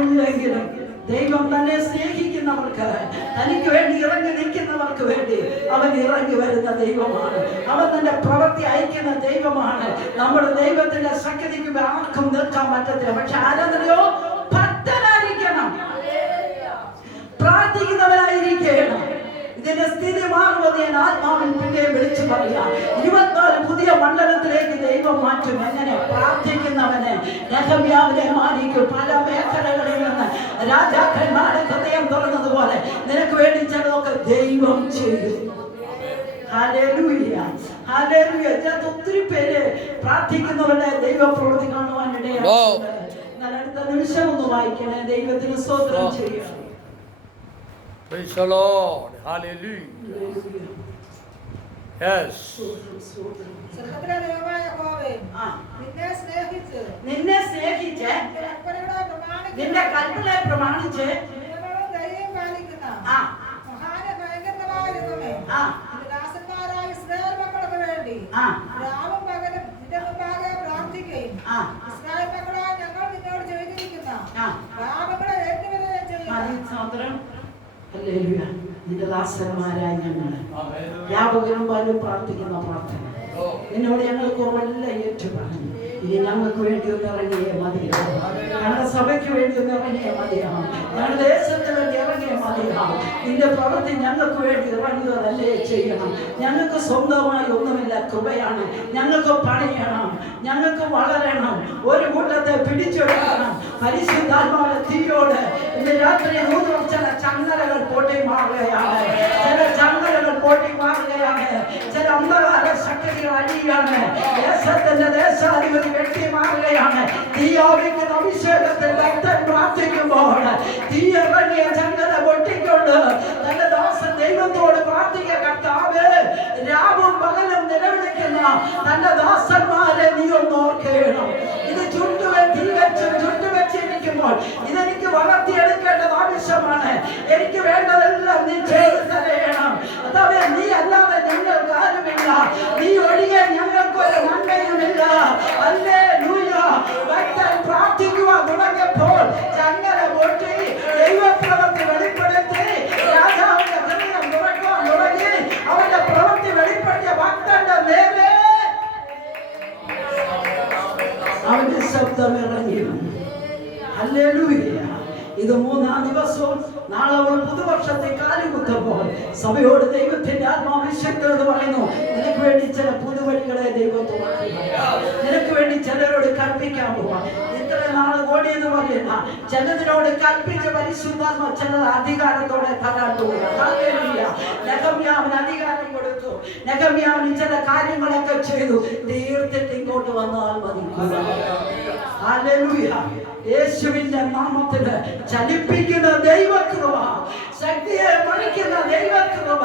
ഉണ്ടെങ്കിലും ദൈവം തന്നെ സ്നേഹിക്കുന്നവർക്ക്, തനിക്ക് വേണ്ടി ഇറങ്ങി നിൽക്കുന്നവർക്ക് വേണ്ടി അവൻ ഇറങ്ങി വരുന്ന ദൈവമാണ്. അവൻ തന്റെ പ്രവൃത്തി അയക്കുന്ന ദൈവമാണ്. നമ്മുടെ ദൈവത്തിന്റെ ശക്തിക്ക് ആർക്കും നിൽക്കാൻ പറ്റത്തില്ല. പക്ഷെ ആരാധനയോ ഭക്തനായിരിക്കണം, പ്രാർത്ഥിക്കുന്നവരായിരിക്കണം. ഇതിന്റെ സ്ഥിതി മാറുന്നത് ഞാൻ ആത്മാവിൽ പിന്നെ വിളിച്ചു പറയാം. 24 പുതിയ മണ്ഡലത്തിലേക്ക് ദൈവം മാറ്റും. എങ്ങനെ? പ്രാർത്ഥിക്കുന്നവനെ. നെഹമ്യാവിനെ മാനിക്കും. പല മേഖലകളിൽ നിന്ന് രാജാക്കന്മാരുടെ ഹൃദയം തുറന്നതുപോലെ നിനക്ക് വേണ്ടി ചിലതൊക്കെ ദൈവം ചെയ്യും. Hallelujah, hallelujah. ഒത്തിരി പേര് പ്രാർത്ഥിക്കുന്നവരുടെ ദൈവപ്രവൃത്തി കാണുവാനിടയാണ്. അടുത്ത നിമിഷം ഒന്ന് വായിക്കണേ. ദൈവത്തിന് സ്തോത്രം ചെയ്യണം. Praise the Lord. Hallelujah. Yes. നിന്നെ സ്നേഹിച്ച് നിന്റെ കൽപ്പന പ്രമാണിച്ച് നിന്റെ ദാസന്മാരായ ഞങ്ങള് വ്യാപകരും പോലും പ്രാർത്ഥിക്കുന്ന പ്രാർത്ഥന നിന്നോട് ഞങ്ങൾ കുറവെല്ലാം ഏറ്റു പറഞ്ഞു. ഇനി ഞങ്ങൾക്ക് വേണ്ടി ഒന്ന് ഇറങ്ങിയേ മതിയാവും. ഞങ്ങളുടെ സഭയ്ക്ക് വേണ്ടി ഒന്ന് ഇറങ്ങിയേ മതിയാവും. ഞങ്ങളുടെ ദേശത്തിന് വേണ്ടി ഇറങ്ങിയേ മതിയാവും. നിന്റെ പ്രവൃത്തി ഞങ്ങൾക്ക് വേണ്ടി ഇറങ്ങുന്നതല്ലേ ചെയ്യണം. ഞങ്ങൾക്ക് സ്വന്തമായി ഒന്നുമില്ല, കൃപയാണ്. ഞങ്ങൾക്ക് പണിയണം, ഞങ്ങൾക്ക് വളരണം, ഒരു കൂട്ടത്തെ പിടിച്ചെടുക്കണം. പരിശുദ്ധാത്മാവിന്റെ തീയോട് ഇന്ന് രാത്രി ചില ചങ്ങലകൾ പൊട്ടി മാറുകയാണ്, ചില ചങ്ങലകൾ പൊട്ടി മാറുകയാണ്, ചില അന്ധകാര ശക്തികൾ അടിയാണ്. ദേശത്തിന്റെ ദേശാധിപതി വ്യക്തി മാറുകയാണ്. തീയാവിക്കുന്ന അഭിഷേകത്തിൽ ഭക്തൻ പ്രാർത്ഥിക്കുമ്പോൾ തീയിറങ്ങിയ ചങ്ങല പൊട്ടിക്കൊണ്ട് തന്റെ ദാസൻ ദൈവത്തോട് പ്രാർത്ഥിക്കുക. കർത്താവേ, രാവും പകലും നിലവിളിക്കുന്ന തന്റെ ദാസന്മാരെ നീ ഒന്ന് ഓർക്കണം. ഇത് ചുട്ടുവെച്ചിരിക്കുമ്പോൾ ഇതെനിക്ക് വളർത്തിയെടുക്കേണ്ടത് ആവശ്യമാണ്. എനിക്ക് വേണ്ടതെല്ലാം നീ ചെയ്തു തരയണം. കർത്താവേ, നീ അല്ലാതെ ഞങ്ങൾക്ക് ആരുമില്ല, നീ ഒഴികെ ഞങ്ങൾക്കൊരു നന്മയുമില്ല. ഹല്ലേലൂയ. ഭക്തൻ പ്രാർത്ഥിക്കുവാൻ തുടങ്ങിയപ്പോൾ ചങ്ങല പൊട്ടി, ദൈവപ്രവൃത്തി വെളിപ്പെടുത്തി, രാജാവിന്റെ ഹൃദയം തുറക്കുവാൻ തുടങ്ങി. അവന്റെ പ്രവൃത്തി വെളിപ്പെടുത്തിയ ഭക്തന്റെ നേരെ അവന്റെ ശബ്ദം ഇറങ്ങി. ഹല്ലേലൂയ. ഇത് 3-ാം ദിവസവും നാളെ അവൾ പുതുവർഷത്തെ കാലുകുത്തുമ്പോൾ സഭയോട് ദൈവത്തിന്റെ ആത്മാവിശക്തയോട് പറയുന്നു, നിനക്ക് വേണ്ടി ചില പുതുവഴികളെ ദൈവം തുറക്കുക. നിനക്ക് വേണ്ടി ചിലരോട് കൽപ്പിക്കാൻ പോവാ. ഇത്ര നാള് ഓടിയെന്ന് പറയുന്ന ചിലതിനോട് കൽപ്പിച്ച പരിശുദ്ധാത്മ ചിലർ അധികാരത്തോടെ തലാട്ടുക. നെഹമ്യാവിന് അധികാരം കൊടുത്തു. നെഹമ്യാവിന് ചില കാര്യങ്ങളൊക്കെ ചെയ്തു. തീർത്തിട്ട് ഇങ്ങോട്ട് വന്നാൽ മതി. ഹല്ലേലൂയ. യേശുവിന്റെ നാമത്തിന് ചലിപ്പിക്കുന്ന ദൈവകൃപ, ശക്തിയെ മണിക്കുന്ന ദൈവകൃപ.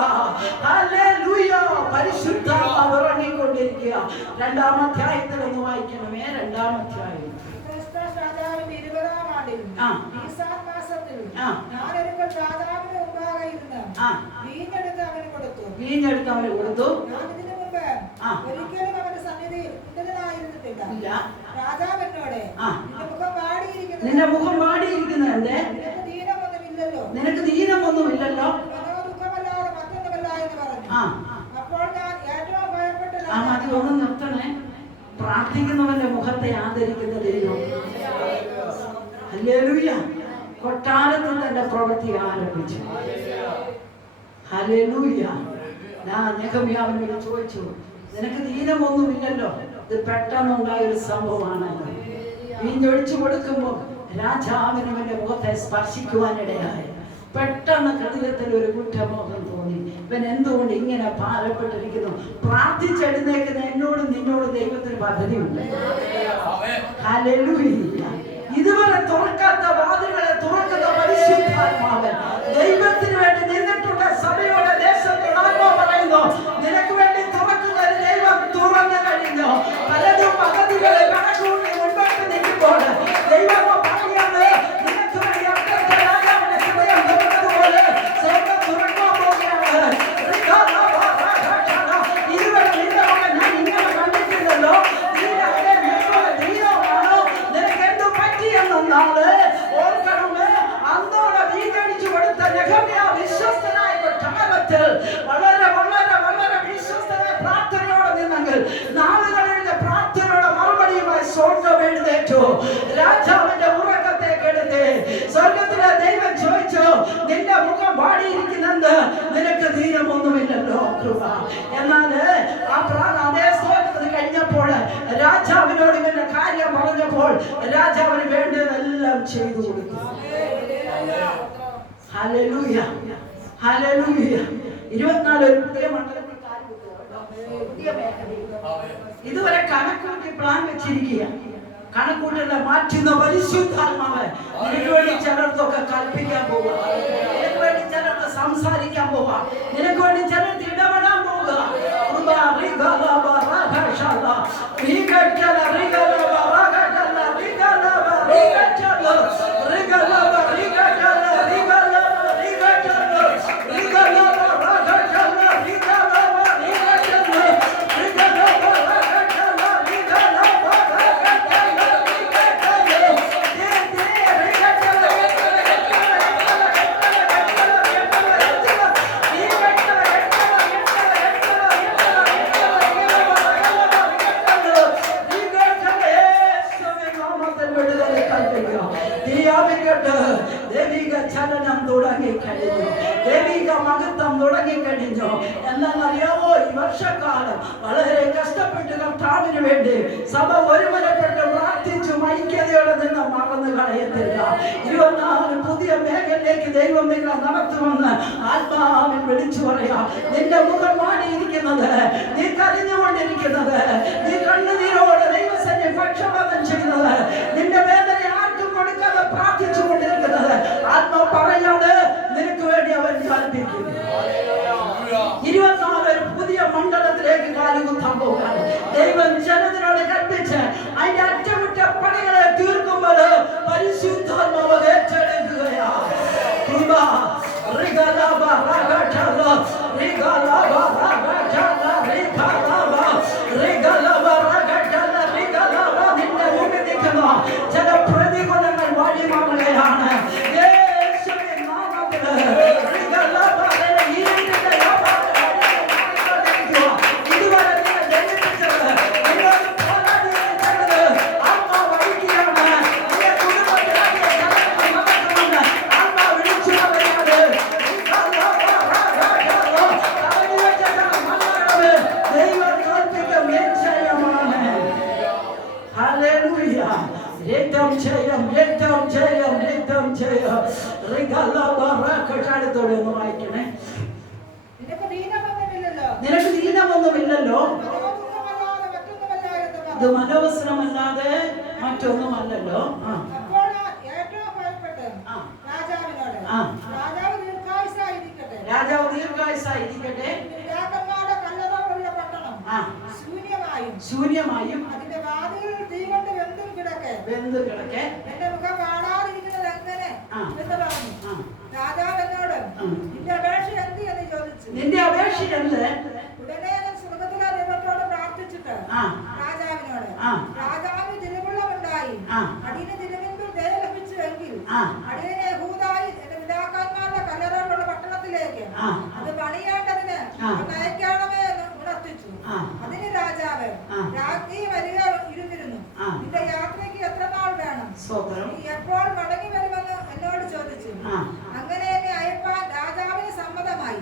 ഹല്ലേലൂയ. പരിശുദ്ധാത്മാവ് ഇറങ്ങിക്കൊണ്ടിരിക്കുക. 2-ാം അധ്യായത്തിൽ ഒന്ന് വായിക്കണമേ. 2-ാം അധ്യായം. വീഞ്ഞെടുത്ത് അവന് കൊടുത്തു. നിന്റെ മുഖം വാടിയിരിക്കുന്നത് എന്തേ? നിനക്ക് ദീനമൊന്നുമില്ലല്ലോ. മതി, ഒന്ന് നിർത്തണേ. പ്രാർത്ഥിക്കുന്നവന്റെ മുഖത്തെ ആദരിക്കുന്ന ദൈവം. ഹല്ലേലൂയ. കൊട്ടാരത്തിൽ തന്റെ പ്രവൃത്തി ആരംഭിച്ചു. ഹല്ലേലൂയ. ഞാൻ നെഹമ്യാവിനോട് ചോദിച്ചു, നിനക്ക് ദീനമൊന്നുമില്ലല്ലോ. ഇത് പെട്ടെന്നുണ്ടായ ഒരു സംഭവമാണ്. വീഞ്ഞൊഴിച്ചു കൊടുക്കുമ്പോൾ രാജാവിന് അവന്റെ മുഖത്തെ സ്പർശിക്കുവാനിടയായി. പെട്ടെന്ന് ഹൃദയത്തിൽ ഒരു കുറ്റബോധം തോന്നി. ഇവൻ എന്തുകൊണ്ട് ഇങ്ങനെ ഭാരപ്പെട്ടിരിക്കുന്നു? പ്രാർത്ഥിച്ചെഴുന്നേക്കുന്ന എന്നോടും നിന്നോടും ദൈവത്തിന് പദ്ധതിയുണ്ട്. ഹല്ലേലൂയ. ഇതുവരെ തുറക്കാത്ത വാതിലുകളെ തുറക്കുന്ന പരിശുദ്ധാത്മാവൻ ദൈവത്തിന് വേണ്ടി നിന്നിട്ടുള്ള സഭയുടെ ദേശത്തോട് ആത്മാവ് പറയുന്നു, നിനക്ക് വേണ്ടി തുറക്കുന്ന ദൈവം തുറന്നു കഴിഞ്ഞു. പലരും പദ്ധതികളെ കണക്കൂട്ടി മുൻപോട്ട് നിൽക്കുമ്പോൾ ദൈവം പറയുന്നത് നിനക്ക് വേണ്ടി അപ്പുറത്തെ രാജാവിന്റെ ഹൃദയം തുറന്നതുപോലെ സ്വർഗ്ഗം തുറക്കാൻ പോവുകയാണ്. ഇതുവരെ നിന്റെ മകൻ ഞാൻ ഇങ്ങനെ കണ്ടിട്ടില്ലല്ലോ. നിനക്ക് എന്തു പറ്റിയെന്നാണ് പാടിയിരിക്കുന്നുണ്ട്, നിനക്ക് ദീനമൊന്നുമില്ലല്ലോ കൃപ. എന്നാൽ അതേ സ്തോത്രത്തിൽ കഴിഞ്ഞപ്പോൾ രാജാവിനോട് ഇവന്റെ കാര്യം പറഞ്ഞപ്പോൾ രാജാവിന് വേണ്ടതെല്ലാം ചെയ്തു കൊടുത്തു. Hallelujah, hallelujah. 24 ഒരു പുതിയ മണ്ഡലത്തിൽ പുതിയ മേഖലയിൽ ഇതുവരെ കണക്കൂട്ടി പ്ലാൻ വെച്ചിരിക്കുക. കണക്കൂട്ടല മാറ്റുന്ന പരിശുദ്ധാത്മാവ് നിനക്ക് വേണ്ടി ചിലർക്കൊക്കെ കൽപ്പിക്കാൻ പോവുക, നിനക്ക് വേണ്ടി ചിലർക്ക് സംസാരിക്കാൻ പോവുക, നിനക്ക് വേണ്ടി ചിലർക്ക് ഇടപെടാൻ പോവുക. ദൈവിക ചലനം തുടങ്ങിക്കഴിഞ്ഞു, ദൈവിക മഹത്വം തുടങ്ങിക്കഴിഞ്ഞു. എന്താണെന്നറിയാമോ? ഈ വർഷക്കാലം വളരെ കഷ്ടപ്പെട്ട് കർത്താവിന് വേണ്ടി സഭ ഒരുമനപ്പെട്ട് പ്രാർത്ഥിച്ചു ഐക്യതയോടെ നിന്ന് മറന്നു കളയത്തില്ല. 24 പുതിയ മേഖലയിലേക്ക് ദൈവം നിങ്ങളെ നടത്തുമെന്ന് ആത്മാവിൽ വിളിച്ചു പറയാം. നിന്റെ മുഖം മാടിയിരിക്കുന്നത്, നീ കരഞ്ഞുകൊണ്ടിരിക്കുന്നത്, നീ കണ്ണുനീരോടെ ദൈവസന്നിധി പക്ഷപാതം ചെയ്യുന്നത്, നിന്റെ വേദന ആർക്കും കൊടുക്കാതെ പ്രാർത്ഥിച്ചു കൊണ്ടിരിക്കുന്നത്, ആത്മാ പറയുന്നത് നിനക്ക് വേണ്ടി അവൻ കൽപ്പിക്കുന്നു. 24 ഒരു പുതിയ മണ്ഡലത്തിലേക്ക് കാലുകുത്താൻ പോവുകയാണ്. ദൈവം ജനത്തിനോട് കൽപ്പിച്ച് അതിന്റെ അറ്റകുറ്റപ്പണികളെ തീർക്കുമ്പോൾ പരിശുദ്ധാത്മാവ് ഏറ്റെടുക്കുകയാണ്. ചില പ്രതികൂലങ്ങൾ വഴിമാറുകയാണ്. യേശുവിൻ നാമത്തിൽ ഇതുവരെ ജനിപ്പിച്ചത് നിങ്ങളോട് പോരാടിയത് ആത്മാ വഹിക്കുകയാണ്. ആത്മാ വിളിച്ചു പറയുന്നത് ദൈവം കൽപ്പിക്കും നിശ്ചയമാണ്. ഹല്ലേലൂയ. രക്തം ജയം, രക്തം ജയം, രക്തം ജയം. അടുത്തോടെ ഒന്ന് വായിക്കണേ. നിനക്ക് ദീനമൊന്നുമില്ലല്ലോ, ഇത് മനോവസനമല്ലാതെ മറ്റൊന്നുമല്ലല്ലോ. രാജാവ് ദീർഘായുസായിരിക്കട്ടെ, ശൂന്യമായും വെന്തു കിടക്കെ. എന്റെ മുഖം കാണാതിരിക്കുന്നത് എങ്ങനെ എന്ന് പറഞ്ഞു. രാജാവ് എന്നോട് നിന്റെ അപേക്ഷ എന്ത് എന്ന് ചോദിച്ചു. നിന്റെ അപേക്ഷ എന്ത്? ഉടനെ ഞാൻ സ്വർഗ്ഗത്തിലെ ദൈവത്തോട് പ്രാർത്ഥിച്ചിട്ട് രാജാവിനോട്, രാജാവിന് തിരുവുള്ളമുണ്ടായി അടിയന് തിരുവിന്തിൽ ദയ ലഭിച്ചുവെങ്കിൽ അടിയനെ യഹൂദായി എന്റെ പിതാക്കന്മാരുടെ കല്ലറകളുള്ള പട്ടണത്തിലേക്ക് അത് പണിയേണ്ടതിന് അയക്കണമേ എന്ന് ഉണർത്തിച്ചു. അതിന് രാജാവ്, രാജ്ഞി വരിക ഇരുന്നിരുന്നു, നിന്റെ യാത്രയ്ക്ക് എത്ര നാൾ വേണം, നീ എപ്പോൾ മടങ്ങി വരുമെന്ന് എന്നോട് ചോദിച്ചു. അങ്ങനെ എന്നെ അയപ്പാൻ രാജാവിന് സമ്മതമായി.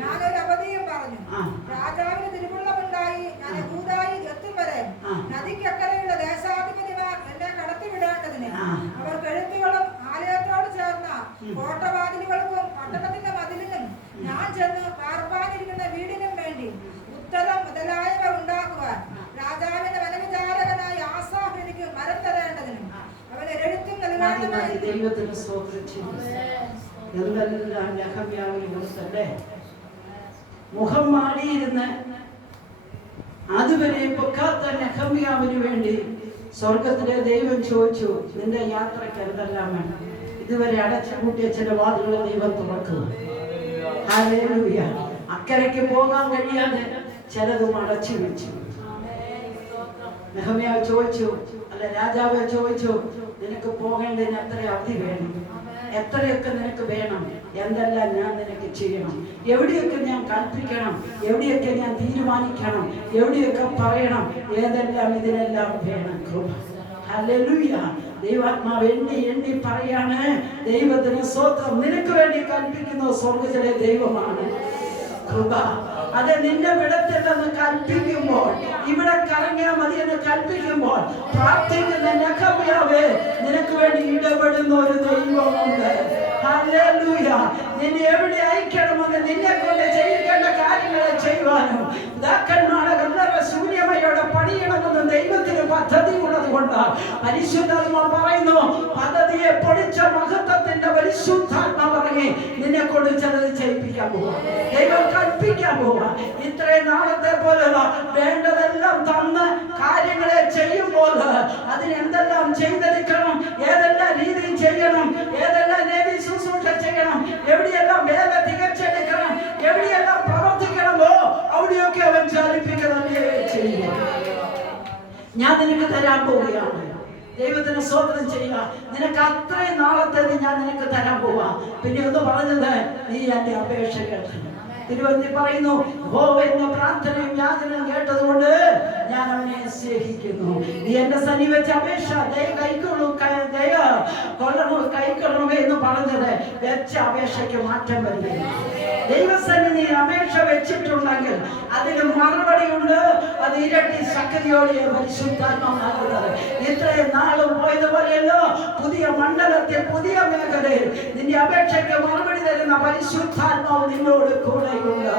ഞാനൊരു അവധിയും പറഞ്ഞു. രാജാവിന് തിരുവുള്ളമുണ്ടായി ഞാൻ യഹൂദായി എത്തും വരെ നദിക്കക്കരയുള്ള ദേശാധിപതിമാർ എന്നെ കടത്തിവിടേണ്ടതിന് അവർ കെഴുത്തുകളും ആലയത്തോട് ചേർന്ന കോട്ടവാതിലുകൾക്കും പട്ടണത്തിന്റെ മതിലിനും ഞാൻ ചെന്ന് പാർപ്പാനിരിക്കുന്ന വീടിനും വേണ്ടി ഉത്തരം മുതലായവ ഉണ്ടാക്കുവാൻ രാജാവിന്റെ വനവിചാരകനായ ആസാഫ് എനിക്ക് മരം തരേണ്ടതിനും അവന് എഴുത്തും നൽകേണ്ടതിനും ദൈവത്തിന് സ്തോത്രം ചെയ്യുന്നു. എന്തെല്ലാം നെഹമ്യാവിന് കൊടുത്തല്ലേ. മുഖം മാടിയിരുന്ന് അതുവരെ പൊക്കാത്ത നെഹമ്യാവിന് വേണ്ടി സ്വർഗത്തിലെ ദൈവം ചോദിച്ചു, നിന്റെ യാത്രയ്ക്ക് എന്തെല്ലാം വേണം? ഇതുവരെ അടച്ചുപൂട്ടിയ ചില വാതിലുകൾ ദൈവം തുറക്കുക. ഹല്ലേലൂയ. അക്കരയ്ക്ക് പോകാൻ കഴിയാതെ ചിലതും അടച്ചു വെച്ചു. നെഹമ്യാവ് ചോദിച്ചു, അല്ല രാജാവ് ചോദിച്ചു, നിനക്ക് പോകേണ്ടതിന് എത്ര അവധി വേണം, എത്രയൊക്കെ നിനക്ക് വേണം, എന്തെല്ലാം ഞാൻ നിനക്ക് ചെയ്യണം, എവിടെയൊക്കെ ഞാൻ കൽപ്പിക്കണം, എവിടെയൊക്കെ ഞാൻ തീരുമാനിക്കണം, എവിടെയൊക്കെ പറയണം, ഏതെല്ലാം ഇതിനെല്ലാം വേണം കൃപ. ഹല്ലേലൂയ. ദൈവാത്മാവ് എണ്ണി പറയാണ്, ദൈവത്തിന് സ്തോത്രം. നിനക്ക് വേണ്ടി കൽപ്പിക്കുന്ന സ്വർഗ്ഗത്തിലെ ദൈവമാണ്. കൃപ അത് നിന്നെ വിടത്തില്ലെന്ന് കൽപ്പിക്കുമ്പോൾ, ഇവിടെ കറങ്ങിയാൽ മതി എന്ന് കൽപ്പിക്കുമ്പോൾ, പ്രാർത്ഥിക്കുന്ന നെഹമ്യാവേ, നിനക്ക് വേണ്ടി ഇടപെടുന്ന ഒരു ദൈവമുണ്ട്. ഹല്ലേലൂയ. നിന്നെ എവിടെ അയക്കണമെന്ന്, നിന്നെ കൊണ്ട് ചെയ്യേണ്ട കാര്യങ്ങളെ ചെയ്യുവാനും പിതാക്കന്മാരുടെ ശൂന്യമയോടെ പണിയണമെന്ന് ദൈവത്തിന് പദ്ധതി ഉള്ളത് കൊണ്ട് പരിശുദ്ധാത്മാ പറയുന്നു, പദ്ധതിയെ പൊളിച്ച മഹത്വത്തിന്റെ പരിശുദ്ധാത്മാ പറഞ്ഞ് നിന്നെ കൊണ്ട് ചിലത് ചെയ്യിപ്പിക്കാൻ പോവാ, ദൈവം കൽപ്പിക്കാൻ പോവാ. ഇത്രയും നാളത്തെ പോലുള്ള വേണ്ടതെല്ലാം തന്ന് കാര്യങ്ങളെ ചെയ്യുമ്പോൾ അതിനെന്തെല്ലാം ചെയ്തെടുക്കണം, ഏതെല്ലാം രീതിയിൽ ചെയ്യണം, ഏതെല്ലാം രീതി ശുശ്രൂഷ ചെയ്യണം, എവിടെയെല്ലാം വേല തികച്ചെടുക്കണം, എവിടെയെല്ലാം പ്രവർത്തിക്കണമോ അവിടെയൊക്കെ അവൻ ചലിപ്പിക്കണമേ ചെയ്യും. ഞാൻ നിനക്ക് തരാൻ പോവുകയാണ്. ദൈവത്തിന് സ്തോത്രം ചെയ്യുക. നിനക്ക് അത്രയും നാളത്തേത് ഞാൻ നിനക്ക് തരാൻ പോവാ. പിന്നെ ഒന്ന് പറഞ്ഞത്, നീ എന്റെ അപേക്ഷ കേട്ടു. തിരുവനന്തപുരം പറയുന്നു, യഹോവയുടെ പ്രാർത്ഥനയും യാചനയും കേട്ടതുകൊണ്ട് ഞാൻ അവനെ സ്നേഹിക്കുന്നു. നീ എന്റെ സന്നി വെച്ച അപേക്ഷ കൈക്കൊള്ളണമേ എന്ന് പറഞ്ഞത് വെച്ച അപേക്ഷയ്ക്ക് മാറ്റം വരികയില്ല. ദൈവസന്നിധി അപേക്ഷ വെച്ചിട്ടുണ്ടെങ്കിൽ അതിന് മറുപടി ഉണ്ട്. അത് ഇരട്ടി ശക്തിയോടെ പരിശുദ്ധാത്മാവ് നൽകുന്നത്. ഇത്രയും നാളും പോയതുപോലെയല്ലോ, പുതിയ മണ്ഡലത്തിൽ പുതിയ മേഖലയിൽ നിന്റെ അപേക്ഷയ്ക്ക് മറുപടി തരുന്ന പരിശുദ്ധാത്മാവ് നിന്നോട് കൂടെയുണ്ട്.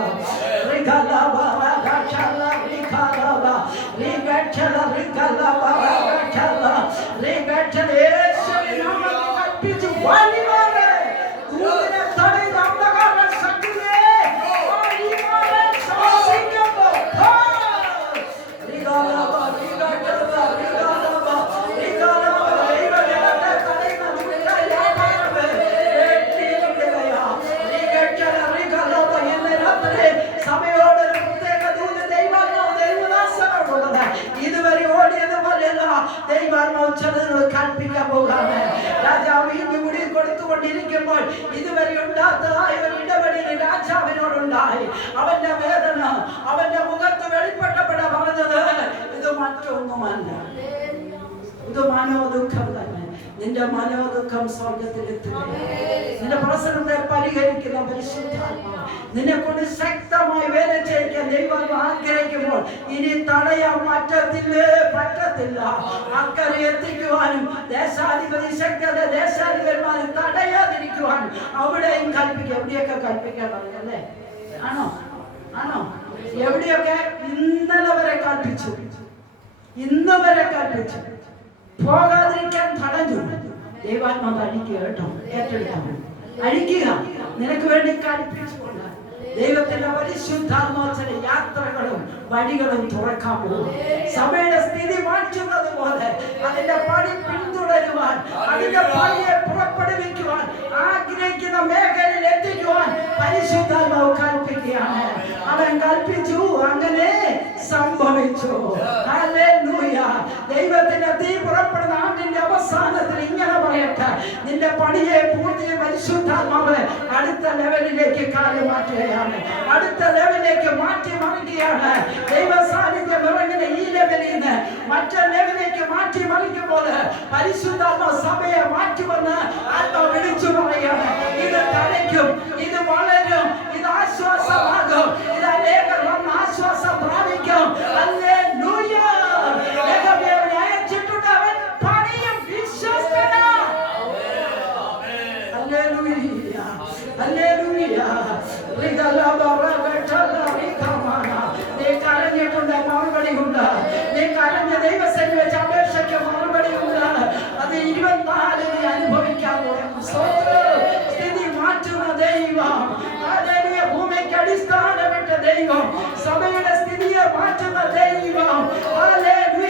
ഇതുവരെ ഓടിയതുപോലെയല്ല, ദൈവാത്മാവ് ചിലത് കൽപ്പിക്കാൻ പോകാണ്. രാജാവ് ഇന്നുകൂടി കൊടുത്തുകൊണ്ടിരിക്കുമ്പോൾ ഇതുവരെ ഉണ്ടാത്തതായ ഒരു ഇടപെടൽ രാജാവിനോടുണ്ടായി. അവന്റെ വേദന അവന്റെ മുഖത്ത് വെളിപ്പെട്ടപ്പെടാൻ പറഞ്ഞത്, ഇത് മറ്റൊന്നുമല്ല, ഇത് മനോദുഃഖം തന്നെ. നിന്റെ മനോദുഃഖം സ്വർഗത്തിലെത്തുകയാണ്. നിന്റെ പ്രശ്നത്തെ പരിഹരിക്കുന്ന പരിശുദ്ധാത്മാവ് നിന്നെ കൊണ്ട് ശക്തമായി വേല ചെയ്യിക്കാൻ ദൈവം ആഗ്രഹിക്കുമ്പോൾ ഇനി തടയാൻ പറ്റത്തില്ല. അക്കരെ എത്തിക്കുവാനും ദേശാധിപതി ശക്തരെ ദേശാധിപന്മാരും തടയാതിരിക്കുവാനും അവിടെയും കൽപ്പിക്കുക. എവിടെയൊക്കെ കൽപ്പിക്കാൻ പറഞ്ഞല്ലേ? ആണോ? എവിടെയൊക്കെ ഇന്നലെ വരെ കൽപ്പിച്ചു, ഇന്ന് വരെ കൽപ്പിച്ചു, പോകാതിരിക്കാൻ തടഞ്ഞു. ദൈവാത്മാവ് അഴിക്കുക കേട്ടോ, ഏറ്റെടുക്കണം, അഴിക്കുക. നിനക്ക് വേണ്ടി കൽപ്പിച്ചുകൊണ്ട് ദൈവത്തിന്റെ പരിശുദ്ധാത്മാവിന്റെ യാത്രകളും വഴികളും തുറക്കാൻ പോകും. സഭയുടെ സ്ഥിതി മാറ്റുന്നത് പോലെ അതിന്റെ പണി പിന്തുടരുവാൻ, അതിന്റെ പണിയെ പുറപ്പെടുവിക്കുവാൻ, ആഗ്രഹിക്കുന്ന മേഖലയിൽ എത്തിക്കുവാൻ പരിശുദ്ധാത്മാവ് കൽപ്പിക്കുകയാണ്. അവൻ കൽപ്പിച്ചു, അങ്ങനെ സംഭവിച്ചു. ഹല്ലേലൂയ. ദൈവത്തിന്റെ തീ പുറപ്പെടുന്ന ആണ്ടിന്റെ അവസാനത്തിൽ ഇങ്ങനെ പറയട്ടെ, നിന്റെ പണിയെ പൂർത്തിയ പരിശുദ്ധാത്മാവ് അടുത്ത ലെവലിലേക്ക് കാര്യം മാറ്റുകയാണ്, അടുത്ത ലെവലിലേക്ക് മാറ്റി മറിക്കുകയാണ്. ദൈവ സാന്നിധ്യം ഇറങ്ങുന്ന ഈ ലെവലിൽ നിന്ന് മറ്റേ ലെവലിലേക്ക് മാറ്റി മറിക്കുമ്പോൾ പരിശുദ്ധാത്മാവ് സഭയെ മാറ്റുമെന്ന് ആത്മാവ് വിളിച്ചു പറയുകയാണ്. ഇത് തലയ്ക്കും, ഇത് വളരും, ഇത് ആശ്വാസമാകും, ഇത് അനേകർ വന്ന് ആശ്വാസം പ്രാപിക്കും. ഹല്ലേലൂയ. യഹോവയെ അയച്ചിട്ടുണ്ട്, അവൻ പണിയും വിശ്വസ്തനാ. Hallelujah, hallelujah. നീ കരഞ്ഞിട്ടുണ്ട്, മറുപടി ഉണ്ട്. നീ കരഞ്ഞ ദൈവസേന വെച്ച അപേക്ഷയ്ക്ക് മറുപടി ഉണ്ട്. അത് 24 അനുഭവിക്കാൻ തുടങ്ങും. സ്ഥിതി മാറ്റുന്ന ദൈവം, ഭൂമിക്ക് അടിസ്ഥാനപ്പെട്ട ദൈവം, സഭയുടെ സ്ഥിതിയെ മാറ്റുന്ന ദൈവം.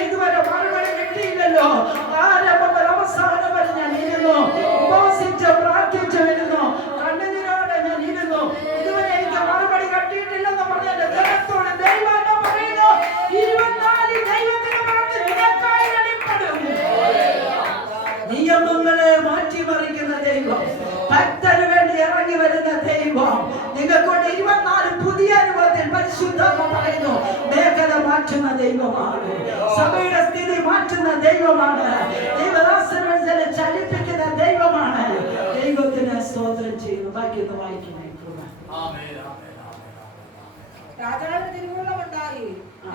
ഇതുവരെ മറുപടി കിട്ടിയില്ലല്ലോ. ആരംഭം അവസാനം വരെ ഞാൻ ഇരുന്നു, ഉപവസിച്ച് പ്രാർത്ഥിച്ചു വരുന്നു, കണ്ണുനീരോടെ ഞാൻ ഇരുന്നു. ഇതുവരെ എനിക്ക് മറുപടി കിട്ടിയിട്ടില്ലെന്ന് പറഞ്ഞ ദൈവത്തോട് ദൈവം പറയുന്നു, 24 ദൈവത്തിന് പറഞ്ഞ് നിനക്കായി വെളിപ്പെടും. നിയമങ്ങളെ മാറ്റിമറിക്കുന്ന ദൈവം, ഭക്തന് വേണ്ടി ഇറങ്ങി വരുന്ന ദൈവം, നിങ്ങൾക്കൊണ്ട് 24 പുതിയ അനുഭവത്തിൽ പരിശുദ്ധാത്മ പറയുന്നു, മേഖല മാറ്റുന്ന ദൈവമാണ്, സഭയുടെ സ്ഥിതി മാറ്റുന്ന ദൈവമാണ്, ദൈവദാസനെ ചലിപ്പിക്കുന്ന ദൈവമാണ്. ദൈവത്തിന് സ്തോത്രം ചെയ്യുന്നു. ബാക്കി ഒന്ന് വായിക്കണേ. രാജാവിന് തിരുവുള്ളമുണ്ടായി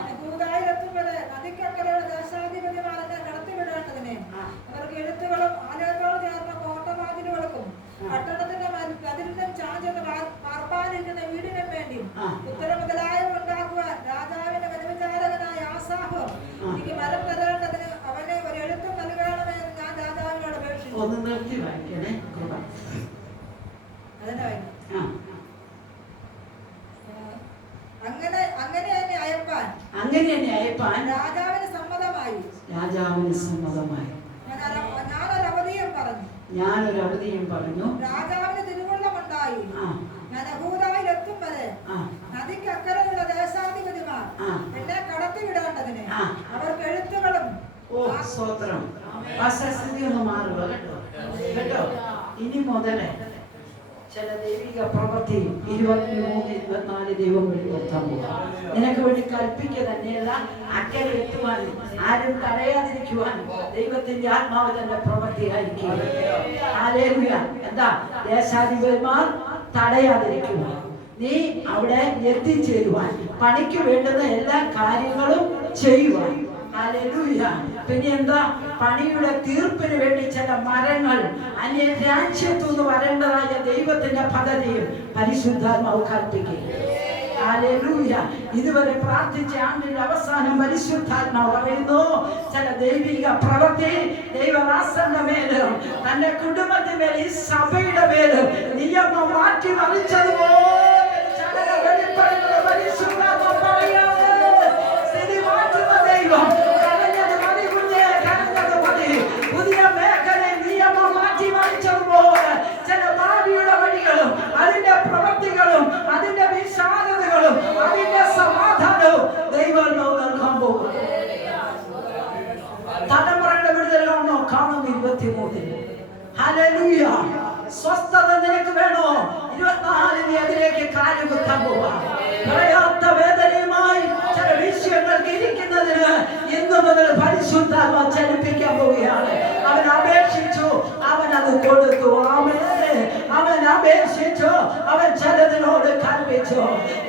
യഹൂദയിലെത്തുംവരെ നദിക്കക്കരയുടെ ദേശാധിപതിമാരെ കടത്തിവിടേണ്ടതിന് അവർക്ക് എഴുത്തുകളും ആലയത്തോട് ചേർന്ന കോട്ടവാതിലുകൾക്കും പട്ടണത്തിന്റെ മതിലിനും ചാഞ്ചെന്ന് പാർപ്പാനിരിക്കുന്ന വീടിനും വേണ്ടി ഉത്തരം മുതലായവ ഉണ്ടാക്കുവാൻ രാജാവിന്റെ വനവിചാരകനായ ആസാഫ് എനിക്ക് മരം തരേണ്ടതിന് അവനെ ഒരു എഴുത്തും നൽകണമെന്ന് ഞാൻ രാജാവിനോട് അപേക്ഷിച്ചു. അതിന്റെ അങ്ങനെ എന്നെ അയപ്പാൻ രാജാവിന് സമ്മതമായി. ഞാനൊരു അവധിയും പറഞ്ഞു. രാജാവിന് തിരുവുള്ളമുണ്ടായി ഞാൻ യഹൂദയിൽ എത്തും വരെ നദിക്കക്കരയുള്ള ദേശാധിപതിമാർ എന്നെ കടത്തിവിടേണ്ടതിന് അവർക്ക് എഴുത്തുകളും. സ്തോത്രം. ഒന്ന് മാറുക കേട്ടോ. ഇനി മുതലേ ചില ദൈവിക പ്രവൃത്തി 23-24 ദൈവം വെളിപ്പെടുത്താൻ പോകും. നിനക്ക് വേണ്ടി കൽപ്പിക്കുക തന്നെയല്ല, അക്കരെ എത്തുവാൻ ആരും തടയാതിരിക്കുവാൻ ദൈവത്തിന്റെ ആത്മാവ് തന്നെ പ്രവൃത്തിയായിരിക്കും. ഹല്ലേലൂയ. എന്താ? ദേശാധിപതിമാർ തടയാതിരിക്കുവാൻ, നീ അവിടെ എത്തിച്ചേരുവാൻ, പണിക്ക് വേണ്ടുന്ന എല്ലാ കാര്യങ്ങളും ചെയ്യുവാൻ. ഹല്ലേലൂയ. പിന്നെ എന്താ? പണിയുടെ തീർപ്പിന് വേണ്ടി ചില മരങ്ങൾ അന്യ രാജ്യത്തു നിന്ന് വരേണ്ടതായ ദൈവത്തിന്റെ പദ്ധതിയും പരിശുദ്ധാത്മാവ് കൽപ്പിക്കുക. ഹല്ലേലൂയ. ഇതുവരെ പ്രാർത്ഥിച്ച ആണ്ടിന്റെ അവസാനം പരിശുദ്ധാത്മാവ് പറയുന്നു, ചില ദൈവിക പ്രവൃത്തി ദൈവദാസന്റെ മേലും തന്റെ കുടുംബത്തിന്റെ മേൽ, ഈ സഭയുടെ മേലും നിയമം മാറ്റി മറിച്ചതുപോലെ പരിശുദ്ധാത്മാവ് പറയുന്നു, സ്ഥിതി മാറ്റുന്ന ദൈവം. പുതിയ മേഖല നിയമം മാറ്റി മറിച്ചതുപോലെ ചില ഭാവിയുടെ വഴികളും അതിന്റെ പ്രവൃത്തികളും അതിന്റെ വിശാലതകളും അതിന്റെ സമാധാനവും ദൈവം നൽകാൻ പോകും. തലമുറയുടെ വിടുതലാണോ കാണും 23. ഹല്ലേലൂയ. സ്വസ്ഥത നിനക്ക് വേണോ? 24 അതിലേക്ക് കാലുകുത്താൻ പോവാം. പറയാത്ത വേദനയുമായി ചില വിഷയങ്ങൾക്ക് ഇരിക്കുന്നതിന് ഇന്നു മുതൽ പരിശുദ്ധാത്മ ചലിപ്പിക്കാൻ പോവുകയാണ്. അവൻ അപേക്ഷിച്ചു, അവൻ അത് കൊടുത്തു. അവൻ അപേക്ഷിച്ചു, അവൻ ചിലതിനോട് കൽപ്പിച്ചു.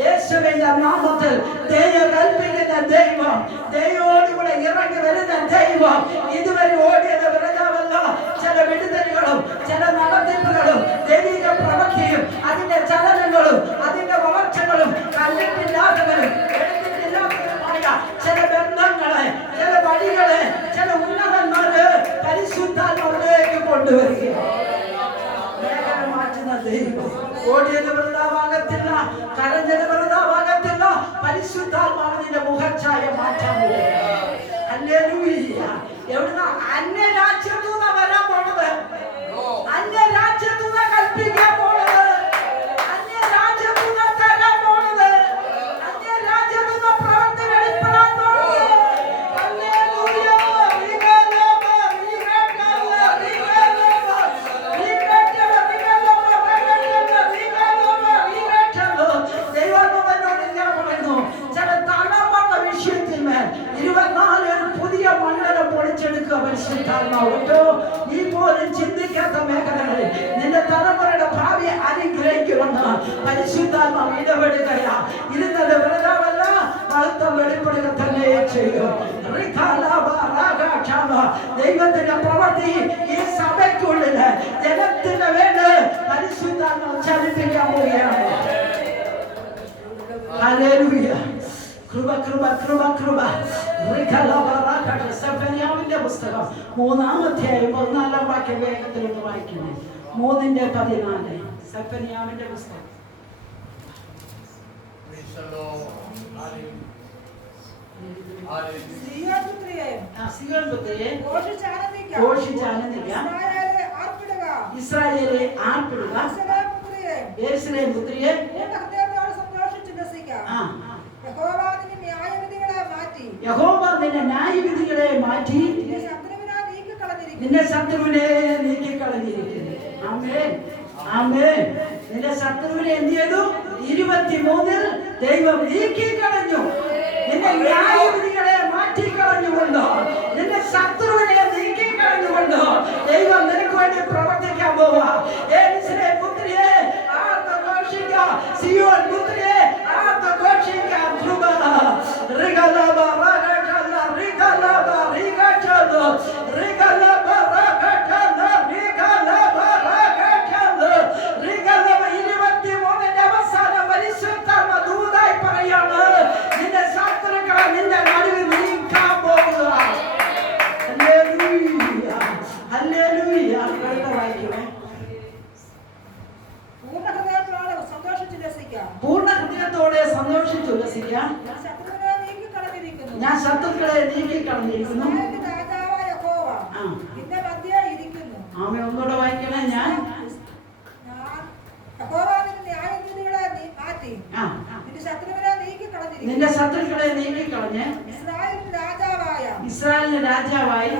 യേശുവിന്റെ നാമത്തിൽ ദയ കൽപ്പിക്കുന്ന ദൈവം, ദയോടുകൂടെ ഇറങ്ങി വരുന്ന ദൈവം. ഇതുവരെ ഓടിയത് വ്രതമല്ല. ചില വിടുതലുകളും ചില നടത്തിപ്പുകളും ദൈവിക പ്രവൃത്തിയും അതിന്റെ ചലനങ്ങളും അതിന്റെ വളർച്ചകളും കണ്ടിട്ടില്ലാത്തവരും എടുത്തിട്ടില്ലാത്തവരുമായ ചില ബന്ധങ്ങളെ, ചില വഴികളെ, ചില ഉന്നതന്മാര് പരിശുദ്ധാത്മാവിലേക്ക് കൊണ്ടുവരികയാണ്. മാറ്റുന്ന ദൈവം. ഓടിയത് വൃതാവാകത്തില്ല, കരഞ്ഞത് വൃതാവാകത്തില്ല. പരിശുദ്ധാത്മാവിന്റെ മുഖച്ഛായ മാറ്റാൻ പോകും. ഹല്ലേലൂയ. എവിടുന്ന? അന്യരാജ്യത്തു നിന്ന് വരാൻ പോണത്, അന്യരാജ്യത്തു നിന്ന് കൽപ്പിക്കാൻ പോണത്, അന്യരാജ്യത്തു നിന്ന് തരാൻ പോണത്, അന്യരാജ്യത്തു നിന്ന് പ്രവൃത്തി വെളിപ്പെടാൻ പോണത്. ഹല്ലേലൂയ. ദൈവനോട് ഞാൻ പറയുന്നു, ചില തടമ്പുള്ള വിഷയത്തിന്മേൽ 24 ഒരു പുതിയ മണ്ഡലം പൊളിച്ചെടുക്കുക പരിശുദ്ധാത്മാവ് കേട്ടോ. നീ പോലും ചിന്തിക്കാത്ത മേഖലകളിൽ നിന്റെ തലമുറയുടെ ഭാവി അനുഗ്രഹിക്കുമെന്ന് പരിശുദ്ധാത്മാവ് ഇടപെടുകയാ. ഇരുന്നത് വ്രതമല്ല, മഹത്വം വെളിപ്പെടുക തന്നെ ചെയ്യും. ദൈവത്തിന്റെ പ്രവൃത്തി ഈ സഭയ്ക്കുള്ളില് ജനത്തിന് വേണ്ടി പരിശുദ്ധാത്മാവ് ചലിപ്പിക്കാൻ പോവുകയാണ്. ഹല്ലേലൂയ. കൃപ കൃപ കൃപ കൃപ. സെഫന്യാവിന്റെ പുസ്തകം 3-ാം അധ്യായം 14-ാം വാക്യം വേഗത്തിലൊന്ന് വായിക്കണേ. 3:14 സെഫന്യാവിന്റെ പുസ്തകം. ഇസ്രായേലെ ആർപ്പിടുക, യെരൂശലേം പുത്രിയെ യഹോവ നിന്റെ ന്യായവിധികളെ മാറ്റി നിന്റെ ശത്രുവിനെ നീക്കിക്കളഞ്ഞിരിക്കുന്നു. ആമേൻ ആമേൻ. നിന്റെ ശത്രുവിനെ എന്ത് ചെയ്തു? 23 ദൈവം നീക്കിക്കളഞ്ഞു. നിന്റെ ന്യായവിധികളെ മാറ്റിക്കളഞ്ഞുകൊണ്ട്, നിന്റെ ശത്രുവിനെ നീക്കിക്കളഞ്ഞുകൊണ്ട് ദൈവം നിനക്ക് വേണ്ടി പ്രവർത്തിക്കാൻ പോവാ. യെരൂശലേം പുത്രിയെ ആർത്തുഘോഷിക്കുക, സിയോൻ പുത്രിയെ ആർത്തുഘോഷിക്കുക. നിന്റെ ശത്രുക്കളെ നിന്റെ നടുവിൽ നീക്കാൻ പോകുക. ഹല്ലേലൂയ, ഹല്ലേലൂയ. വായിക്കുമേ. പൂർണ്ണ ഹൃദയത്തോടെ സന്തോഷിച്ച് രസിക്കാം. പൂർണ്ണ ഹൃദയത്തോടെ സന്തോഷിച്ച് ഉല്ലസിക്കാം. ഞാൻ ശത്രുക്കളെ നീക്കിക്കളഞ്ഞിരിക്കുന്നു. രാജാവായ യഹോവ നിന്റെ മധ്യേ ഇരിക്കുന്നു. ആമേ. ഒന്നുകൂടെ വായിക്കണേ. ഞാൻ യഹോവ നിന്റെ ന്യായവിധികളെ മാറ്റി നിന്റെ ശത്രുവിനെ നീക്കിക്കളഞ്ഞിരിക്കുന്നു. നിന്റെ ശത്രുക്കളെ നീക്കിക്കളഞ്ഞ് ഇസ്രായേലിന്റെ രാജാവായി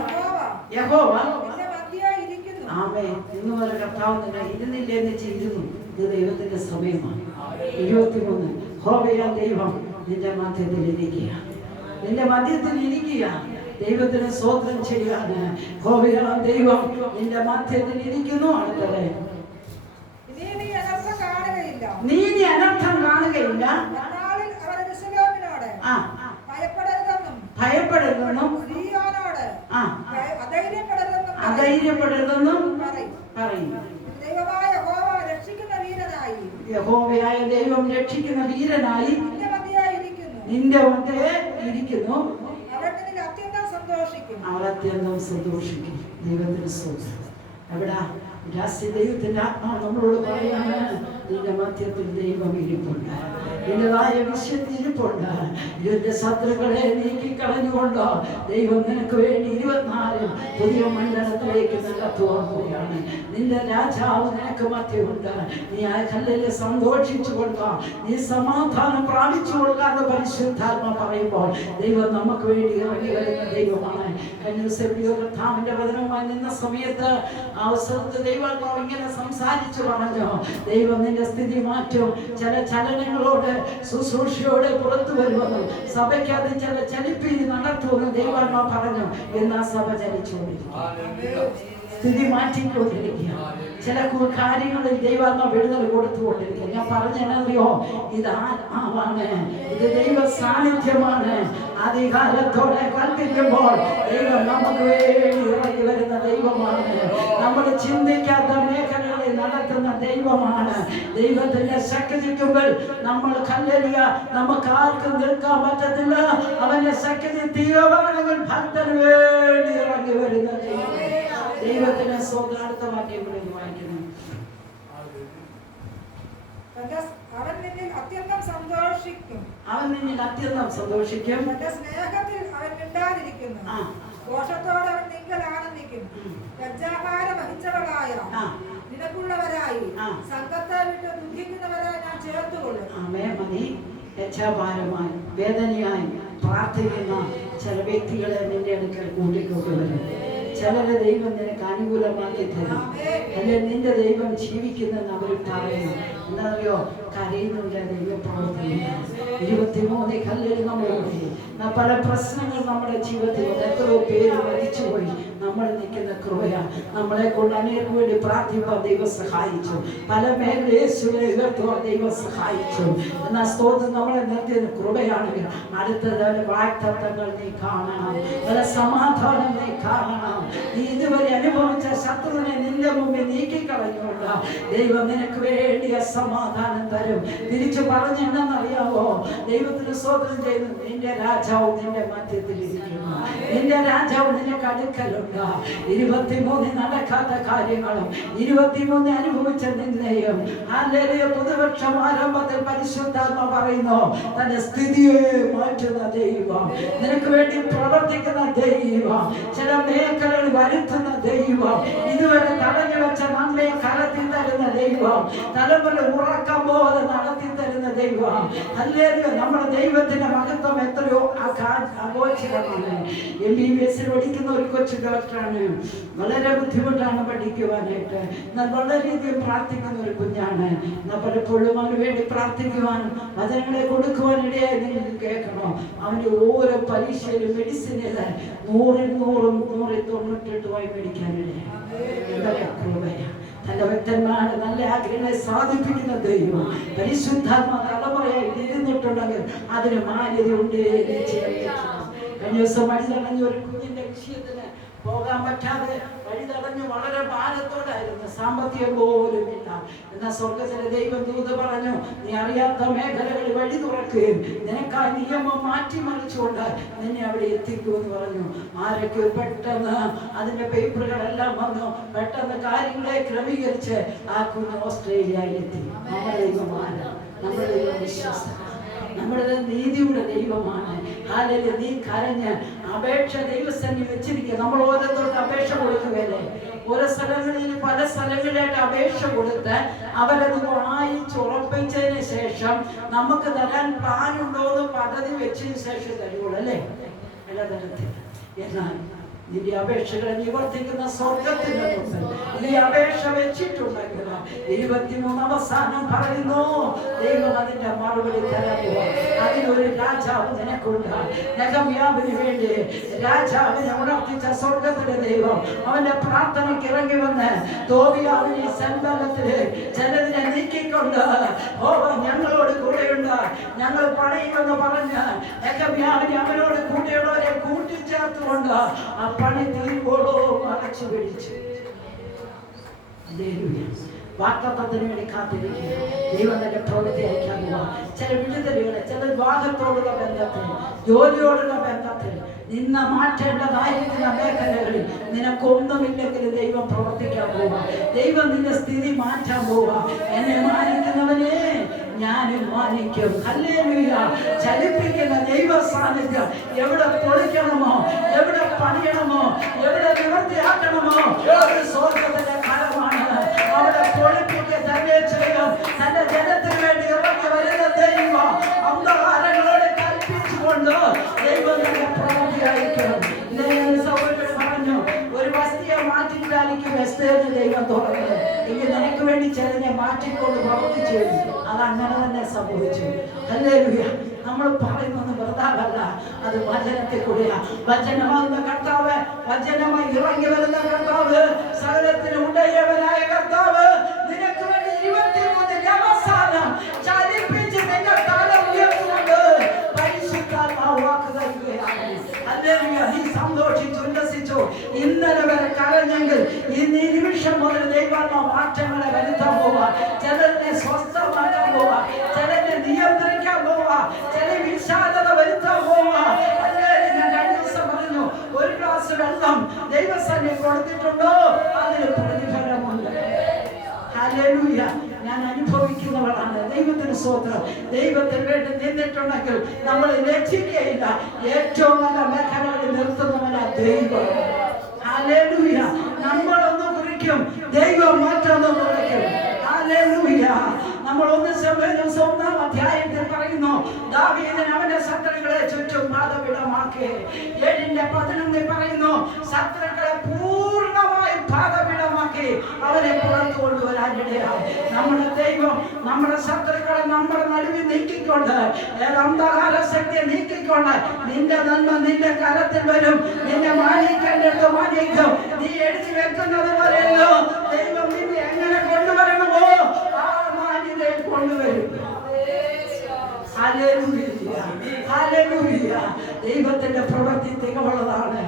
യഹോവ നിന്റെ മധ്യേ ഇരിക്കുന്നു. ആമേ. ഇന്ന് വരെ കർത്താവ് നിന്നെ ഇരുന്നില്ലെന്ന് ചെയ്തിരുന്നു. ഇത് ദൈവത്തിന്റെ സമയമാണ്. 23 യഹോവയാ ദൈവം നിന്റെ മധ്യത്തിൽ ഇരിക്കുക. നിന്റെ മധ്യത്തിൽ ഇരിക്കുക. ദൈവത്തിന് സ്തോത്രം ചെയ്യാണ്. യഹോവയാ ദൈവം നിന്റെ മധ്യത്തിൽ ഇരിക്കുന്നു. അടുത്തത് നീ അനർത്ഥം കാണുകയില്ല. ഭയപ്പെടരുതെന്നും അധൈര്യപ്പെടരുതെന്നും പറയും. യഹോവയായ ദൈവം രക്ഷിക്കുന്ന വീരനായി നിന്റെ മധ്യേ ഇരിക്കുന്നു. അവൾ അത്യന്തം സന്തോഷിക്കും. ദൈവത്തിന് സ്തോത്രം. എവിടാ ദൈവത്തിന്റെ ആത്മാവ് നമ്മളോട് പറയാണ്, നിന്റെ മധ്യത്തിൽ ദൈവം ഇരിപ്പുണ്ട്. നിന്റേതായ വിശുദ്ധി ഇരിപ്പുണ്ട്. ഇതിന്റെ ശത്രുക്കളെ നീക്കിക്കളഞ്ഞുകൊണ്ട് ദൈവം നിനക്ക് വേണ്ടി 24 പുതിയ മണ്ഡലത്തിലേക്ക് നടത്തുവാൻ പോവുകയാണ്. നിന്റെ രാജാവ് നിനക്ക് മധ്യമുണ്ട്. നീ ആ കല്ലിൽ സന്തോഷിച്ചുകൊണ്ട് നീ സമാധാനം പ്രാപിച്ചു കൊടുക്കാതെ പരിശുദ്ധാത്മ പറയുമ്പോൾ ദൈവം നമുക്ക് വേണ്ടി ഇറങ്ങി വരുന്ന ദൈവമാണ്. കർത്താവിന്റെ വചനവുമായി നിന്ന സമയത്ത് അവസരത്ത് ദൈവാത്മാവ് ഇങ്ങനെ സംസാരിച്ചു പറഞ്ഞു, ദൈവം നിന്റെ സ്ഥിതി മാറ്റും. ചില ചലനങ്ങളോട് ശുശ്രൂഷയോടെ പുറത്തു വരുമെന്നും സഭയ്ക്കത് ചില ചലിപ്പിരി നടത്തുമെന്നും ദൈവാത്മാവ് പറഞ്ഞു. എന്നാ സഭ ചലിച്ചുകൊണ്ടിരിക്കുക, സ്ഥിതി മാറ്റിക്കൊണ്ടിരിക്കുക. ചില കാര്യങ്ങളിൽ ദൈവാത്മാവ് വിടുതൽ കൊടുത്തുകൊണ്ടിരിക്കുക. ഞാൻ പറഞ്ഞറിയോ, ഇത് ആത്മാവാണ്, ഇത് ദൈവ സാന്നിധ്യമാണ്. അധികാരത്തോടെ കൽപ്പിക്കുമ്പോൾ ദൈവം നമുക്ക് വേണ്ടി ഇറങ്ങി വരുന്ന ദൈവമാണ്. നമ്മൾ ചിന്തിക്കാത്ത മേഖലകളിൽ നടത്തുന്ന ദൈവമാണ്. ദൈവത്തിന്റെ ശക്തിക്കുമ്പോൾ നമ്മൾ കല്ലെറിയ നമുക്ക് ആർക്കും നിൽക്കാൻ പറ്റത്തില്ല. അവന്റെ ശക്തി തീവ്രമാണെങ്കിൽ ഭക്തന് വേണ്ടി ഇറങ്ങി വരുന്ന ദൈവം. ദൈവത്തിന്റെ സ്വകാര്യ വാക്യം വായിക്കുന്നു. അവൻ നിന്നിൽ അത്യന്തം സന്തോഷിക്കും. അവൻ നിന്നിൽ അത്യന്തം സന്തോഷിക്കും. തന്റെ സ്നേഹത്തിൽ അവൻ മിണ്ടാതിരിക്കുന്നു. ദോഷത്തോടെ അവൻ നിങ്ങൾ ആനന്ദിക്കും. ലജ്ജാഹാര വഹിച്ചവളായ നിനക്കുള്ളവരായി സംഘത്തെ വിട്ട് ദുഃഖിക്കുന്നവരെ ഞാൻ ചേർത്തുകൊള്ളും. ആമേൻ. മതി. ലജ്ജാഭാരമായി വേദനയായി പ്രാർത്ഥിക്കുന്ന ചില വ്യക്തികളെ നിന്റെ അടുക്കൽ കൂട്ടിക്കൊണ്ടുവരും. ചിലരെ ദൈവം നിനക്ക് അനുകൂലമാക്കി തരും. അല്ലെ നിന്റെ ദൈവം ജീവിക്കുന്നെന്ന് അവർ പറയുന്നു. എന്താണെന്നറിയോ, കരയുന്നുണ്ട് ദൈവം പ്രവർത്തിക്കുന്നു. 23 കല്ലിൽ നമ്മളോട് പല പ്രശ്നങ്ങൾ നമ്മുടെ ജീവിതത്തിൽ എത്രയോ പേര് മരിച്ചുപോയി. നമ്മൾ നിൽക്കുന്ന കൃപയാ. നമ്മളെ കൊണ്ട് അനേകം വേണ്ടി പ്രാർത്ഥിക്കാൻ ദൈവം സഹായിച്ചു. പല മേഖലയെ ഉയർത്തുവാൻ ദൈവം സഹായിച്ചു. എന്നാൽ സ്തോത്രം നമ്മളെ നിർത്തിയത് കൃപയാണെങ്കിൽ അടുത്തത് വാഗ്ദത്തങ്ങൾ നീ കാണണം, പല സമാധാനം നീ കാണണം. നീ ഇതുവരെ അനുഭവിച്ച ശത്രുവിനെ നിന്റെ മുമ്പിൽ നീക്കിക്കളഞ്ഞുകൊണ്ട് ദൈവം നിനക്ക് വേണ്ടിയ സമാധാനം തരും. തിരിച്ചു പറഞ്ഞെന്നറിയാവോ, ദൈവത്തിന് സ്തോത്രം ചെയ്യുന്നു. നിന്റെ രാജാവ് നിന്റെ മധ്യത്തിൽ ഇരിക്കുന്നു. നിന്റെ രാജാവ് നിനക്ക് അടുക്കലുണ്ട്. 23 നടക്കാത്ത കാര്യങ്ങളും 23 അനുഭവിച്ച നിന്നെയും പുതുവർഷം ആരംഭത്തിൽ പരിശുദ്ധാത്മ പറയുന്നു, തന്റെ സ്ഥിതിയെ മാറ്റുന്ന ദൈവം, നിനക്ക് വേണ്ടി പ്രവർത്തിക്കുന്ന ദൈവം, ചില മേഖലകൾ വരുത്തുന്ന ദൈവം, ഇതുവരെ തടഞ്ഞു വെച്ച നമ്മെ കലത്തി തരുന്ന ദൈവം, തലമുറ ഉറക്കം പോലെ നടത്തി തരുന്ന ദൈവം. ഹല്ലേലൂയ. നമ്മുടെ ദൈവത്തിന്റെ മഹത്വം എത്രയോ അഗോചരമാണ്. MBBS പഠിക്കുന്ന ഒരു കൊച്ചു ഡോക്ടറാണ്, വളരെ ബുദ്ധിമുട്ടാണ് പഠിക്കുവാനായിട്ട്. എന്നാൽ വളരെയധികം പ്രാർത്ഥിക്കുന്ന ഒരു കുഞ്ഞാണ്. എന്നാൽ പലപ്പോഴും അവന് വേണ്ടി പ്രാർത്ഥിക്കുവാനും വചനങ്ങളെ കൊടുക്കുവാനിടയായി നിങ്ങൾക്ക് കേൾക്കണോ, അവൻ്റെ ഓരോ പരീക്ഷയിലും മെഡിസിനിൽ 100-100-198 മേടിക്കാനിടയായി. തന്റെ ഭക്തന്മാരുടെ നല്ല ആഗ്രഹങ്ങളെ സാധിപ്പിക്കുന്ന ദൈവം പരിശുദ്ധാത്മാ തലമുറയായി ഇരുന്നിട്ടുണ്ടെങ്കിൽ അതിന് മാന്യതയുണ്ട്. കഴിഞ്ഞ ദിവസം വഴി തടഞ്ഞ ഒരു കുഞ്ഞിന്റെ വിഷയത്തിന് പോകാൻ പറ്റാതെ വഴി തടഞ്ഞ് വളരെ ഭാരത്തോടായിരുന്നു, സാമ്പത്തികം പോലും ഇല്ല. എന്നാൽ സ്വർഗത്തിലെ ദൈവം ദൂത് പറഞ്ഞു, നീ അറിയാത്ത മേഖലകളിൽ വഴി തുറക്കുകയും നിനക്ക് ആ നിയമം മാറ്റിമറിച്ചുകൊണ്ട് നിന്നെ അവിടെ എത്തിക്കുമെന്ന് പറഞ്ഞു. ആരൊക്കെ പെട്ടെന്ന് അതിന്റെ പേപ്പറുകളെല്ലാം വന്നു, പെട്ടെന്ന് കാര്യങ്ങളെ ക്രമീകരിച്ച് ആ കുഞ്ഞ് ഓസ്ട്രേലിയയിലെത്തി. നമ്മുടെ ദൈവമാണ്, നമ്മുടെ ദൈവം വിശ്വാസം, നമ്മുടെ നീതിയുടെ ദൈവമാണ്. ഹാലേ, നീ കരഞ്ഞ് അപേക്ഷ ദൈവസന്നിധി വെച്ചിരിക്കുക. നമ്മൾ ഓരോരുത്തർക്ക് അപേക്ഷ കൊടുക്കുകയല്ലേ, ഓരോ സ്ഥലങ്ങളിൽ പല സ്ഥലങ്ങളിലായിട്ട് അപേക്ഷ കൊടുത്ത് അവരത് വായിച്ചുറപ്പിച്ചതിന് ശേഷം നമുക്ക് തരാൻ പ്ലാൻ ഉണ്ടോ എന്ന് പദ്ധതി വെച്ചതിന് ശേഷം തരുള്ളൂ അല്ലേ, എല്ലാ തരത്തിൽ. എന്നാൽ നിന്റെ അപേക്ഷകളെ നിവർത്തിക്കുന്ന സ്വർഗത്തിന്റെ മുമ്പിൽ നീ അപേക്ഷ വെച്ചിട്ടുണ്ടെങ്കിൽ 23 അവസാനം പറയുന്നു, ദൈവം അതിന്റെ മറുപടി തരാൻ പോവാ. അതിനൊരു രാജാവ് നിനക്കുണ്ട്. നെഹമ്യാവിന് വേണ്ടി രാജാവിനെ ഉണർത്തിച്ച സ്വർഗത്തിലെ ദൈവം അവന്റെ പ്രാർത്ഥനയ്ക്ക് ഇറങ്ങി വന്ന് തോബിയാവിനെ സമ്പന്നത്തില് ചിലതിനെ നീക്കിക്കൊണ്ട് ഞങ്ങളോട് കൂടെയുണ്ട്, ഞങ്ങൾ പണിയുമെന്ന് പറഞ്ഞ് നെഹമ്യാവിനെ അവനോട് കൂടെയുള്ളവരെ കൂട്ടിച്ചേർത്തുകൊണ്ട് ആ പണി തീരുവോളം അടച്ചു പിടിച്ചു. വാക്തത്വത്തിന് വേണ്ടി കാത്തിരിക്കുക. ദൈവം തന്നെ പ്രവൃത്തി അയക്കാൻ പോവാ. ചില വിടുതലുകളെ, ചില വിവാഹത്തോടുള്ള ബന്ധത്തിൽ, ജോലിയോടുള്ള ബന്ധത്തിൽ നിന്ന് മാറ്റേണ്ടതായിരിക്കുന്ന മേഖലകളിൽ നിനക്കൊന്നുമില്ലെങ്കിൽ ദൈവം പ്രവർത്തിക്കാൻ പോവാ. ദൈവം നിന്റെ സ്ഥിതി മാറ്റാൻ പോവാ. എന്നെ മാനിക്കുന്നവനെ ഞാനും മാനിക്കും. ഹല്ലേലൂയ. ചലിപ്പിക്കുന്ന ദൈവ സാന്നിധ്യം എവിടെ പൊളിക്കണമോ, എവിടെ പണിയണമോ, എവിടെ നിവൃത്തിയാക്കണമോ ഒരു സ്വർഗത്തിന്റെ ഫലമാണ്. അവിടെ പൊളിപ്പിക്കുക തന്നെ ചെയ്യും. തന്റെ ജനത്തിന് വേണ്ടി ഇറങ്ങി വരുന്ന ദൈവം അന്ധകാരങ്ങളോട് കൽപ്പിച്ചുകൊണ്ട് ദൈവം തന്നെ പ്രവൃത്തി അയക്കും. സഹോദരൻ പറഞ്ഞു, ഒരു വസ്തിയെ മാറ്റിയിട്ടായിരിക്കും എസ്തേറിന് ദൈവം തുറന്നത്. എങ്കിൽ നിനക്ക് വേണ്ടി ചിലതിനെ മാറ്റിക്കൊണ്ട് പ്രവർത്തിച്ചു. അതങ്ങനെ തന്നെ സംഭവിച്ചു. ഹല്ലേലൂയ. നമ്മൾ പറയുന്നത് വെറുതാവല്ല, അത് വചനത്തിൽ കൂടിയാ. വചനമാകുന്ന കർത്താവ്, വചനമായി ഇറങ്ങി വരുന്ന കർത്താവ്, സകലത്തിന് ഉടയവനായ കർത്താവ് നിനക്ക് വേണ്ടി 23 അവസാനം ചലിപ്പിച്ച് നിന്റെ തല ഉയർത്തുകൊണ്ട് പരിശുദ്ധാത്മാവ് വാക്ക് തരികയാണ്. ഹല്ലേലൂയ. നീ സന്തോഷിച്ചു, ഉല്ലസിച്ചു. ഇന്നലെ വരെ കരഞ്ഞെങ്കിൽ ഇന്ന് ഈ നിമിഷം മുതൽ ദൈവാത്മാവ് മാറ്റങ്ങളെ വരുത്താൻ പോവാ. ചിലരെ സ്വസ്ഥമാക്കാൻ പോവാ, ചിലരെ നിയന്ത്രിക്കാൻ പോവാ, ചില വിശാലത വരുത്താൻ പോവാ. ഞാൻ കഴിഞ്ഞ ദിവസം പറഞ്ഞു, ഒരു ഗ്ലാസ് വെള്ളം ദൈവസന്നിധിയിൽ കൊടുത്തിട്ടുണ്ടോ അതിന് പ്രതിഫലമുണ്ട്. ഹല്ലേലൂയ. ഞാൻ അനുഭവിക്കുന്നവളാണ്. ദൈവത്തിന് സ്തോത്രം. ദൈവത്തിന് വേണ്ടി നിന്നിട്ടുണ്ടെങ്കിൽ നമ്മൾ ലജ്ജിക്കുകയില്ല. ഏറ്റവും നല്ല മേഖലകളിൽ നിർത്തുന്നവനാ ദൈവം. ഹല്ലേലൂയ. നമ്മളൊന്ന് കുറിക്കും, ദൈവം മറ്റൊന്ന് കുറിക്കും. ഹല്ലേലൂയ. നമ്മൾ 1 അധ്യായത്തിൽ പറയുന്നു, ദാവീദ് അവന്റെ ശത്രുക്കളെ ചുറ്റും പാദപീഠമാക്കി. 7:11 പറയുന്നു, ശത്രുക്കളെ പൂർണ്ണമായി പാദപീഠമാക്കി അവരെ പുറത്തു കൊണ്ടുവരാനിടയായി. നമ്മുടെ ദൈവം നമ്മുടെ ശത്രുക്കളെ നമ്മുടെ നടുവിൽ നീക്കിക്കൊണ്ട്, അന്ധകാര ശക്തിയെ നീക്കിക്കൊണ്ട് നിന്റെ നന്മ നിന്റെ കരത്തിൽ വരും. നിന്നെ മാനിക്കേണ്ടത് മാനിക്കും. നീ എഴുതി വെക്കുന്നത് പറയല്ലോ, ദൈവം നിന്നെ എങ്ങനെ കൊണ്ടുവരണമോ ആ മാന്യതയിൽ കൊണ്ടുവരും. ദൈവത്തിന്റെ പ്രവൃത്തി തികവുള്ളതാണ്.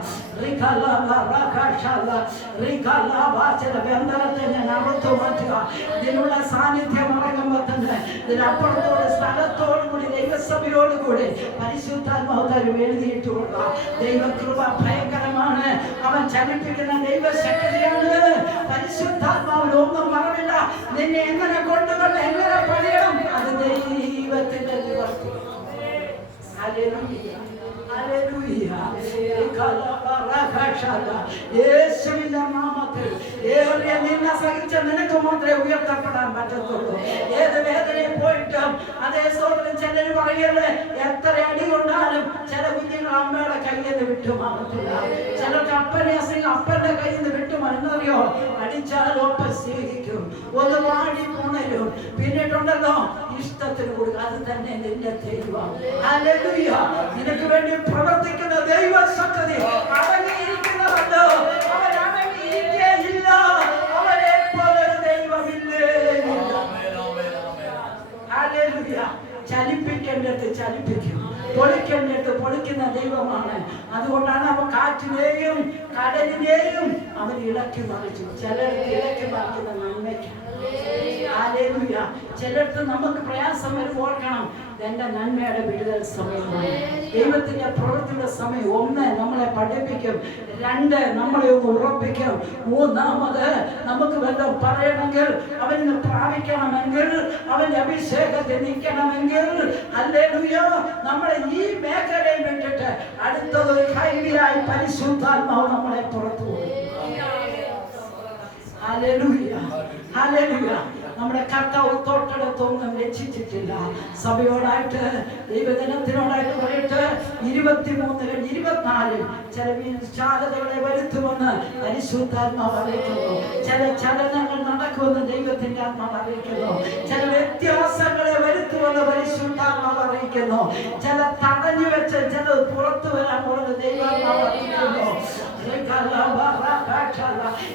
ഞാൻ അറുത്തു മാറ്റുക. ഇതിനുള്ള സാന്നിധ്യം ഇറങ്ങുമ്പോൾ തന്നെ ഇതിനപ്പുറത്തോട് സ്ഥലത്തോടുകൂടി ദൈവസഭയോടുകൂടി പരിശുദ്ധാത്മാവ് എഴുതിയിട്ട് കൊടുക്കുക. ദൈവകൃപ ഭയങ്കരമാണ്. അവൻ ചലിപ്പിക്കുന്ന ദൈവശക്തിയാണ്. പരിശുദ്ധാത്മാവിൽ ഒന്നും മറവില്ല. നിന്നെ എങ്ങനെ കൊണ്ടുവരണം, എങ്ങനെ പണിയണം, അത് ദൈവത്തിന്റെ നിവർത്തി. യേശുവിന്റെ നാമത്തിൽ നിന്നെ സഹിച്ച നിനക്ക് മാത്രമേ ഉയർത്തപ്പെടാൻ പറ്റത്തുള്ളൂ. ഏത് വേദനയെ പോയിട്ടും അതേ സ്തോത്രം. ചിലർ പറയല്ലേ, എത്ര അടി കൊണ്ടാലും എന്നാലും ചില കുഞ്ഞുങ്ങൾ അമ്മയുടെ കയ്യിൽ നിന്ന് വിട്ടുമാറത്തില്ല. ചിലർക്ക് അപ്പനെ അസിംഗ് അപ്പന്റെ കയ്യിൽ നിന്ന് വിട്ടുമാറിയോ അടിച്ചാലോ സ്നേഹിക്കും, ഒന്ന് വാടി പുണരും, പിന്നീടുണ്ടല്ലോ ഇഷ്ടത്തിന് കൊടുക്കുക. അത് തന്നെ നിന്റെ ദൈവം. ഹല്ലേലൂയ. നിനക്ക് വേണ്ടി പ്രവർത്തിക്കുന്ന ദൈവശക്തി അടങ്ങിയിരിക്കുന്നവല്ലോ. അവൻ അടങ്ങിയിരിക്കുകയില്ല. അവനെ പോലൊരു ദൈവമില്ലേ. ഹല്ലേലൂയ. ചലിപ്പിക്കേണ്ടത് ചലിപ്പിക്കും, പൊളിക്കേണ്ടത് പൊളിക്കുന്ന ദൈവമാണ്. അതുകൊണ്ടാണ് അവൻ കാറ്റിനെയും കടലിനെയും അവൻ ഇളക്കി മറിച്ചു. ചിലർക്ക് ഇളക്കി മറിക്കുന്ന നന്മയ്ക്ക്. ഹല്ലേലൂയ. ചിലർക്ക് നമുക്ക് പ്രയാസം വരുമ്പോൾ ഓർക്കണം, എന്റെ നന്മയുടെ വിടുതൽ സമയമാണ്. ദൈവത്തിന്റെ പ്രവൃത്തിയുടെ സമയം. ഒന്ന്, നമ്മളെ പഠിപ്പിക്കും. രണ്ട്, നമ്മളെ ഉറപ്പിക്കും. മൂന്നാമത്, നമുക്ക് വല്ലതും പറയണമെങ്കിൽ, അവന് പ്രാപിക്കണമെങ്കിൽ, അവന്റെ അഭിഷേകത്തിൽ നിൽക്കണമെങ്കിൽ, ഹല്ലേലൂയ, നമ്മളെ ഈ മേഖലയിൽ വിട്ടിട്ട് അടുത്തതൊരു കൈവിലായി പരിശുദ്ധാത്മാവ് നമ്മളെ പുറത്തു പോകും. ഹല്ലേലൂയ. ഹല്ലേലൂയ. നമ്മുടെ കർത്താവ് തൊട്ടടുത്തൊന്നും രക്ഷിച്ചിട്ടില്ല. സഭയോടായിട്ട് ദൈവജനത്തിനോടായിട്ട് പറയട്ടെ, 23 24 ചില വിശാലതകളെ വരുത്തുമെന്ന് പരിശുദ്ധാത്മാവ് അറിയിക്കുന്നു. ചില ചലനങ്ങൾ നടക്കുമെന്ന് ദൈവത്തിന്റെ ആത്മാവ് അറിയിക്കുന്നു. ചില വ്യത്യാസങ്ങളെ വരുത്തുമെന്ന് പരിശുദ്ധാത്മാവ് അറിയിക്കുന്നു. ചില തടഞ്ഞു വെച്ച് ചിലത് പുറത്തു വരാൻ പോകുന്നത് ദൈവാത്മാവ് അറിയിക്കുന്നു.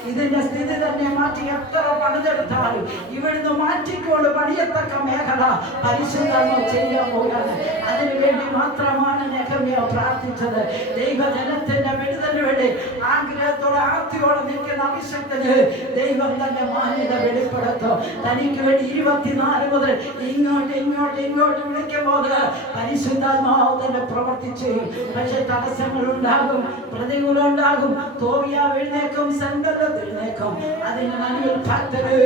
ഇതിന്റെ സ്ഥിതി തന്നെ മാറ്റി എത്ര പണിതെടുത്താലും ഇവിടുന്ന് മാറ്റിക്കൊണ്ട് പണിയത്തക്ക മേഖല പരിശുദ്ധാത്മാവ് ചെയ്യാൻ പോവുകയാണ്. അതിനുവേണ്ടി മാത്രമാണ് നെഹമ്യാ പ്രാർത്ഥിച്ചത്. ദൈവജനത്തിന്റെ വിടുതലിന് വേണ്ടി ആഗ്രഹത്തോടെ ആർത്തിയോടെ നിൽക്കുന്ന അഭിഷേകത്തിന് ദൈവം തന്നെ മാന്യത വെളിപ്പെടുത്തും. തനിക്ക് വേണ്ടി 24 മുതൽ ഇങ്ങോട്ട് വിളിക്കുമ്പോൾ പരിശുദ്ധാത്മാവ് തന്നെ പ്രവർത്തിച്ചു. പക്ഷെ തടസ്സങ്ങൾ ഉണ്ടാകും, പ്രതികൂലം ഉണ്ടാകും. തോബിയാവ് എഴുന്നേക്കും, സങ്കടത്തിൽ എഴുന്നേക്കും. അതിന് നടുവിൽ ഭക്തര്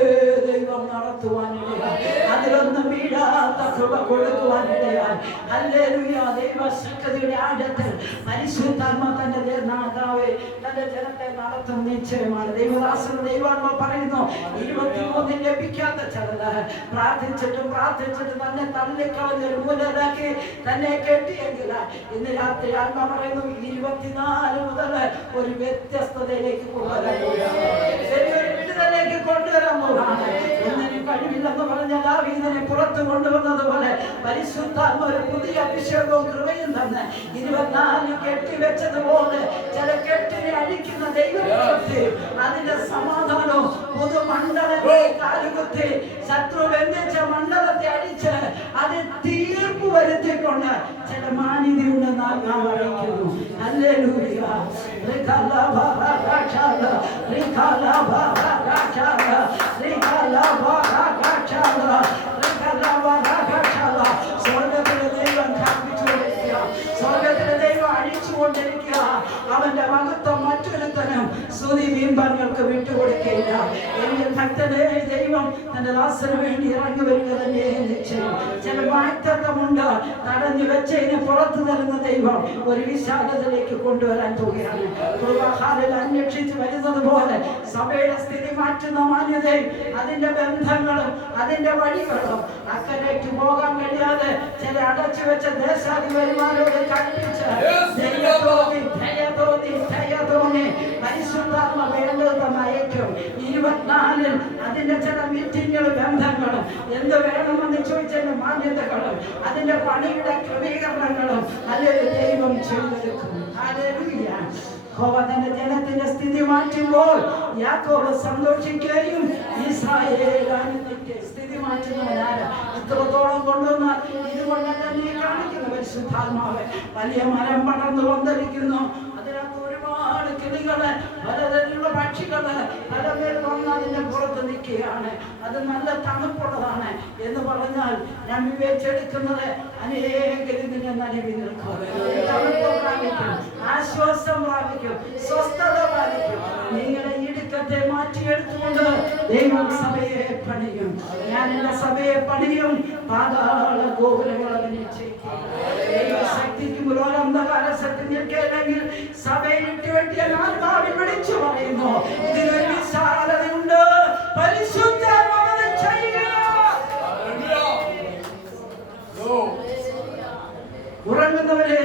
ദൈവം നടത്തുവാനിടയായി. അതിലൊന്നും വീഴാത്ത കൃപ കൊടുക്കുവാനിടയായി. ഹല്ലേലൂയ. ദൈവശക്തിയുടെ ആഴത്തിൽ പരിശുദ്ധാത്മാവ് തന്റെ നാഥാവേ തന്റെ ജനത്തെ നടത്തും നിശ്ചയമാണ്. ദൈവദാസൻ ദൈവാത്മാ പറയുന്നു, 23 ലഭിക്കാത്ത ചിലത് പ്രാർത്ഥിച്ചിട്ടും തന്നെ തള്ളിക്കളഞ്ഞൊരു മൂലരാക്കി തന്നെ കെട്ടിയെങ്കിൽ ഇന്ന് രാത്രി ആത്മാ പറയുന്നു 24 മുതൽ ഒരു വ്യത്യസ്തതയിലേക്ക് വിടുതലേക്ക് കൊണ്ടുവരാൻ പോകാണ്. ഒന്നിനും കഴിവില്ലെന്ന് പറഞ്ഞ ദാവീദിനെ പുറത്തു കൊണ്ടുവന്നതുപോലെ പരിശുദ്ധാത്മ ഒരു പുതിയ അഭിഷേകവും കൃപയും തന്നെ 24 കെട്ടിവെച്ചതുപോലെ ചില കെട്ടിനെ അഴിക്കുന്ന ദൈവപ്രവൃത്തി, അതിന്റെ സമാധാനവും പൊതുമണ്ഡലത്തെ കാലുകുത്തി ശത്രു ബന്ധിച്ച മണ്ഡലത്തെ അടിച്ച് അത് തീർപ്പ് വരുത്തിക്കൊണ്ട് ചില മാന്യതയുണ്ടെന്ന് നാം അറിയിക്കുന്നു. ഹല്ലേലൂയ. സ്വർഗത്തിലെ ദൈവം സ്വർഗത്തിലെ ദൈവം അഴിച്ചുകൊണ്ടിരിക്കുക. അവന്റെ മഹത്വം മറ്റൊരുത്തനും സ്തുതി ബിംബങ്ങൾക്ക് വിട്ടുകൊടുക്കുകയില്ല. എങ്കിൽ ഭക്തനെ ദൈവം തന്റെ ദാസന് വേണ്ടി ഇറങ്ങി വരിക തന്നെ നിശ്ചയം. ചില വായ്ത്തക്കമുണ്ട്, തടഞ്ഞു വെച്ചതിനെ പുറത്തു തരുന്ന ദൈവം ഒരു വിശാലതയിലേക്ക് കൊണ്ടുവരാൻ പോവുകയാണ്. കൃപാഹാലിൽ അന്വേഷിച്ച് വരുന്നത് പോലെ സഭയുടെ സ്ഥിതി മാറ്റുന്ന മാന്യതയും അതിന്റെ ബന്ധങ്ങളും അതിന്റെ വഴികളും അക്കരയ്ക്ക് പോകാൻ കഴിയാതെ ചില അടച്ചു വെച്ച ദേശാധിപതിമാരോട് കൽപ്പിച്ച് തോന്നി പരിശുദ്ധാത്മ വേണ്ടത് നയിക്കും. 24 അതിന്റെ ചില മീറ്റിങ്ങുകളും ബന്ധങ്ങളും എന്ത് വേണമെന്ന് ചോദിച്ചതിന്റെ മാന്യതകളും അതിന്റെ പണിയുടെ ക്രമീകരണങ്ങളും അല്ലെങ്കിൽ ദൈവം ചെയ്തെടുക്കും. ഹല്ലേലൂയ. യഹോവയുടെ ജനത്തിന്റെ സ്ഥിതി മാറ്റുമ്പോൾ യാക്കോബ് സന്തോഷിക്കുകയും ഇസ്രായേൽ ആനന്ദിക്കുകയും. സ്ഥിതി മാറ്റുന്നവനാരാ? ഇത്രത്തോളം കൊണ്ടുവന്നാൽ ഇതുകൊണ്ടല്ല നീ കാണിക്കുന്ന പരിശുദ്ധാത്മാവ്. വലിയ മരം പടർന്നു വന്നിരിക്കുന്നു, അതിനകത്ത് ഒരുപാട് കിളികള് പലതരത്തിലുള്ള പക്ഷികള് പലപേർ വന്ന് അതിന്റെ പുറത്ത് നിൽക്കുകയാണ്. അത് നല്ല തണുപ്പുള്ളതാണ് എന്ന് പറഞ്ഞാൽ ഞാൻ വിവേചിച്ചെടുക്കുന്നത് അനേകം ഇതിനെ നനവി നിൽക്കും, തണുപ്പ് പ്രാപിക്കും, ആശ്വാസം പ്രാപിക്കും, സ്വസ്ഥത പ്രാപിക്കും. നിങ്ങളെ ഇടുക്കത്തെ മാറ്റിയെടുത്തുകൊണ്ട് ദൈവം സഭയെ പണിയും. ഞാൻ എന്റെ സഭയെ പണിയും, പാതാള ഗോപുരങ്ങൾ അതിനെ ചെയ്യും. ദൈവശക്തിക്ക് മുലോരന്ധകാര ശക്തി നിൽക്കണമെങ്കിൽ സഭയിലിട്ട് വേണ്ടിയ ആത്മാവിൽ വിളിച്ചു പറയുന്നു, ഇതിനൊരു വിശാലതയുണ്ട്. പരിശുദ്ധാത്മാവ് ചെയ്യുക. ഉറങ്ങുന്നവരെ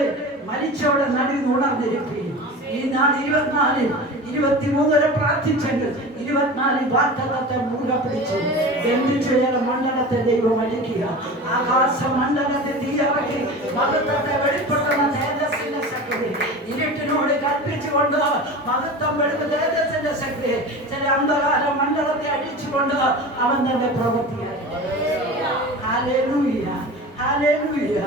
നാൾ 24-ൽ 23 വരെ പ്രാർത്ഥിച്ചെങ്കിൽ 24-ൽ വാഗ്ദത്തത്തെ മുറുകെ പിടിച്ചു ബന്ധിച്ചു മണ്ഡലത്തെ ദൈവം അടിക്കുക. ആകാശ മണ്ഡലത്തെ തീയിറക്കി മഹത്വത്തെ വെളിപ്പെടുത്തുന്ന തേജസ്സിന്റെ ശക്തി ഇരുട്ടിനോട് കൽപ്പിച്ചുകൊണ്ട് മഹത്വം വെളുത്ത തേജസ്സിന്റെ ശക്തി ചില അന്ധകാല മണ്ഡലത്തെ അടിച്ചുകൊണ്ട് അവൻ തന്നെ പ്രവർത്തിയായി. Hallelujah, hallelujah.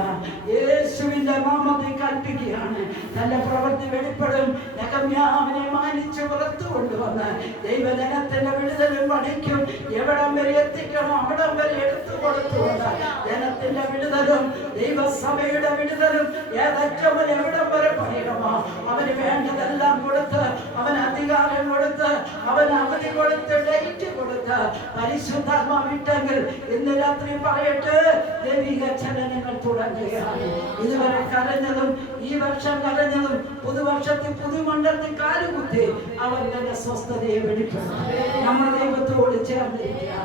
യേശുവിന്റെ നാമത്തിൽ കൽപ്പിക്കുകയാണ്, തന്റെ പ്രവൃത്തി വെളിപ്പെടും. നെഹമ്യാവിനെ മാനിച്ചു പുറത്തു കൊണ്ടുവന്ന് ദൈവജനത്തിന്റെ വിടുതലും പഠിക്കും. എവിടം വരെ എത്തിക്കണം അവിടം വരെ എടുത്തു കൊടുത്തുകൊണ്ട് ജനത്തിന്റെ വിടുതലും ദൈവസഭയുടെ വിടുതലും ഏതറ്റം എവിടം വരെ പണിയണമോ അവന് വേണ്ടതെല്ലാം കൊടുത്ത്, അവന് അധികാരം കൊടുത്ത്, അവന് അവധി കൊടുത്ത്, ഡേറ്റ് കൊടുത്ത് പരിശുദ്ധാത്മാ വിട്ടെങ്കിൽ ഇന്ന് രാത്രി പറയട്ടെ, ദൈവിക ചലനങ്ങൾ തുടങ്ങുകയാണ്. ഇതുവരെ കരഞ്ഞതും ഈ വർഷം കരഞ്ഞതും പുതുവർഷത്തിൽ പുതുമണ്ഡലത്തിൽ കാലുകുത്തി അവൻ തന്നെ സ്വസ്ഥതയെ വെളിപ്പെടുത്തും. നമ്മൾ ദൈവത്തോട് ചേർന്നിരിക്കുകയാണ്.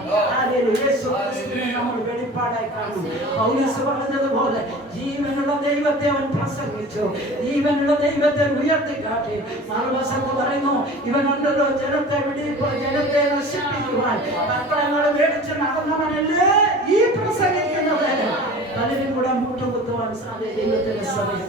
നമ്മൾ വെളിപ്പാടായി കാണും. പൗലോസ് പറഞ്ഞതുപോലെ ജീവനുള്ള ദൈവത്തെ അവൻ പ്രസംഗിച്ചു, ജീവനുള്ള ദൈവത്തെ ഉയർത്തിക്കാട്ടി. മറുവശത്ത് പറയുന്നു, ഇവനുണ്ടല്ലോ ജനത്തെ ജനത്തെ നശിപ്പിക്കുവാൻ പത്രങ്ങൾ മേടിച്ച് നടന്നവനല്ലേ ഈ പ്രസംഗിക്കുന്നത്. പലരും കൂടെ മുട്ടുകുത്തുവാൻ ദൈവത്തിന്റെ സമയം.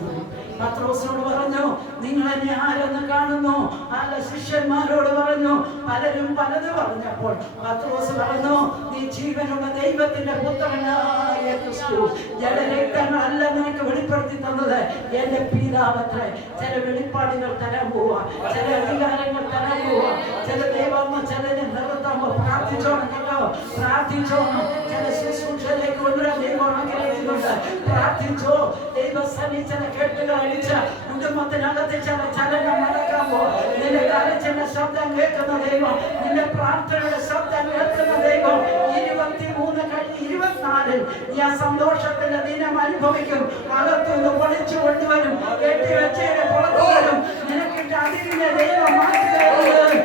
പത്രോസിനോട് പറഞ്ഞു, നിങ്ങൾ എന്നെ ആരെന്ന് കാണുന്നു? അല്ല, ശിഷ്യന്മാരോട് പറഞ്ഞു. പലരും പലത് പറഞ്ഞപ്പോൾ പത്രോസ് പറഞ്ഞു, നീ ജീവനുള്ള ദൈവത്തിന്റെ പുത്രനായ ക്രിസ്തു. ജഡരക്തങ്ങളല്ല നിനക്ക് വെളിപ്പെടുത്തി തന്നത് എന്റെ പിതാവത്രേ. ചില വെളിപ്പാടുകൾ തരാൻ പോവാ, ചില അധികാരങ്ങൾ തരാൻ പോവാ, ചില ദൈവമ്മ ചിലരെ നിർത്താമോ. പ്രാർത്ഥിച്ചോണം കേട്ടോ, പ്രാർത്ഥിച്ചോണം. ചില ശുശ്രൂഷയിലേക്ക് കൊണ്ടുവരാൻ ദൈവം ആഗ്രഹിക്കുന്നുണ്ട്. പ്രാർത്ഥിച്ചോ. ദൈവസഭ ചില കെട്ടുകൾ അടിച്ച് കുടുംബത്തിനകത്ത് ചില ചലനം നടക്കാമോ. നിന്റെ കരച്ചിന്റെ ശബ്ദം കേൾക്കുന്ന ദൈവം, നിന്റെ പ്രാർത്ഥനയുടെ ശബ്ദം കേൾക്കുന്ന ദൈവം 23 കഴിഞ്ഞ് 24-ൽ ഈ സന്തോഷത്തിന്റെ ദിനം അനുഭവിക്കും. അകത്തുനിന്ന് പൊളിച്ചു കൊണ്ടുവരും, കെട്ടിവെച്ചതിന് പുറത്തു വരും. നിനക്കിട്ട് അതിരിന്റെ ദൈവം മാറ്റി തരുന്നത്.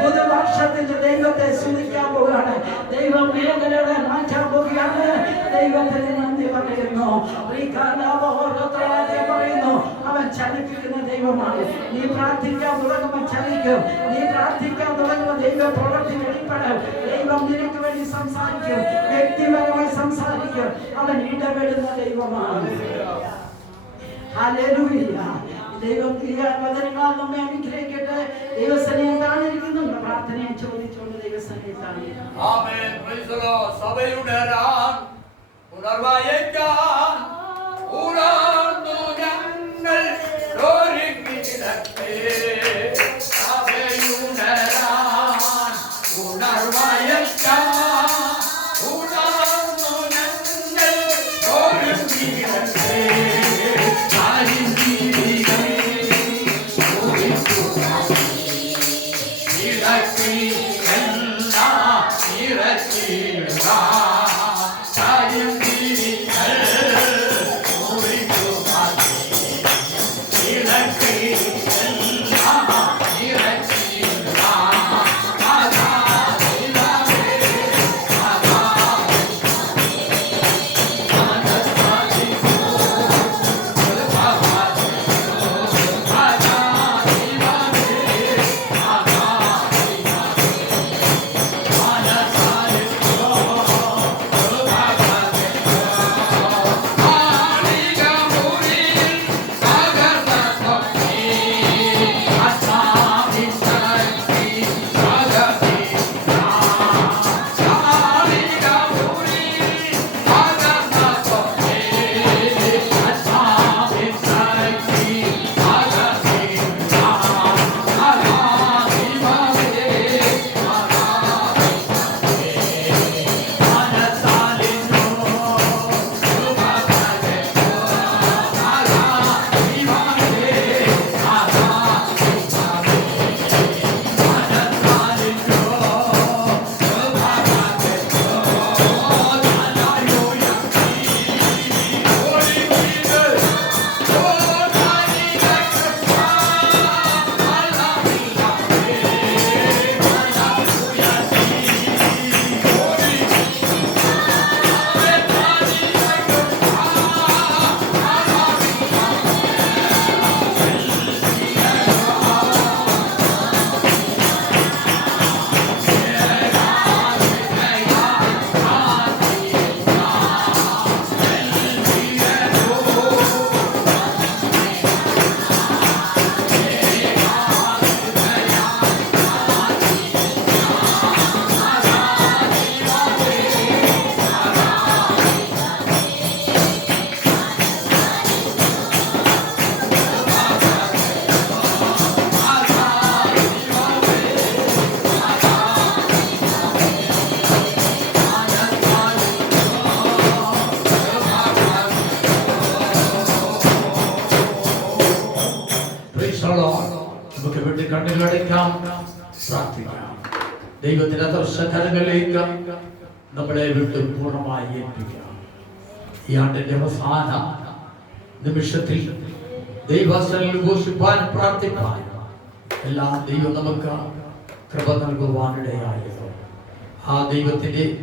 പുതുവർഷത്തിന്റെ ദൈവത്തെ സ്തുതിക്കാൻ പോവുകയാണ്. ദൈവം മേഖലകളെ മാറ്റാൻ പോവുകയാണ്. ദൈവത്തിന് നന്ദി പറയുന്നു. പറയുന്നു, അവൻ ചലിപ്പിക്കുന്ന ദൈവമാണ്. നീ പ്രാർത്ഥിക്കാൻ തുടങ്ങുമ്പോൾ ചലിക്കും. നീ പ്രാർത്ഥിക്കാൻ തുടങ്ങുമ്പോൾ ദൈവ പ്രവൃത്തി വെളിപ്പെടും. ദൈവം നിനക്ക് വേണ്ടി സംസാരിക്കും, വ്യക്തിപരമായി സംസാരിക്കും. അവൻ ഇടപെടുന്ന ദൈവമാണ്. ഹല്ലേലൂയ. ദൈവം വചനങ്ങളാൽ നമ്മെ അനുഗ്രഹിക്കട്ടെ. ദൈവസന്നിധിയിൽ താണിരിക്കുന്നുണ്ട്. പ്രാർത്ഥനയെ ചോദിച്ചുകൊണ്ട് ദൈവസന്നിധിയിൽ താണിരിക്കുന്നു. ആമേൻ. Praise the lord. സഭയുണരാൻ ഉണർവയേക്കാൻ ഉണർന്നു ഞങ്ങൾ ഒരുങ്ങിടട്ടെ. സഭയുണരാൻ ഉണർവയേക്കാൻ ഉണർന്നു ഞങ്ങൾ ഒരുങ്ങിടട്ടെ. ും പ്രാർത്ഥിക്കാം. ദൈവത്തിന്റെ ദർശനങ്ങളിലേക്ക് നമ്മളെ വിട്ട് പൂർണ്ണമായി ഏൽപ്പിക്കാം. ഈ ആണ്ടിന്റെ അവസാന നിമിഷത്തിൽ ദൈവസന്നിധിയിൽ ഘോഷിപ്പാൻ പ്രാർത്ഥിപ്പാൻ എല്ലാം ദൈവം നമുക്ക് കൃപ നൽകുവാനിടയായിരുന്നു. ആ ദൈവത്തിന്റെ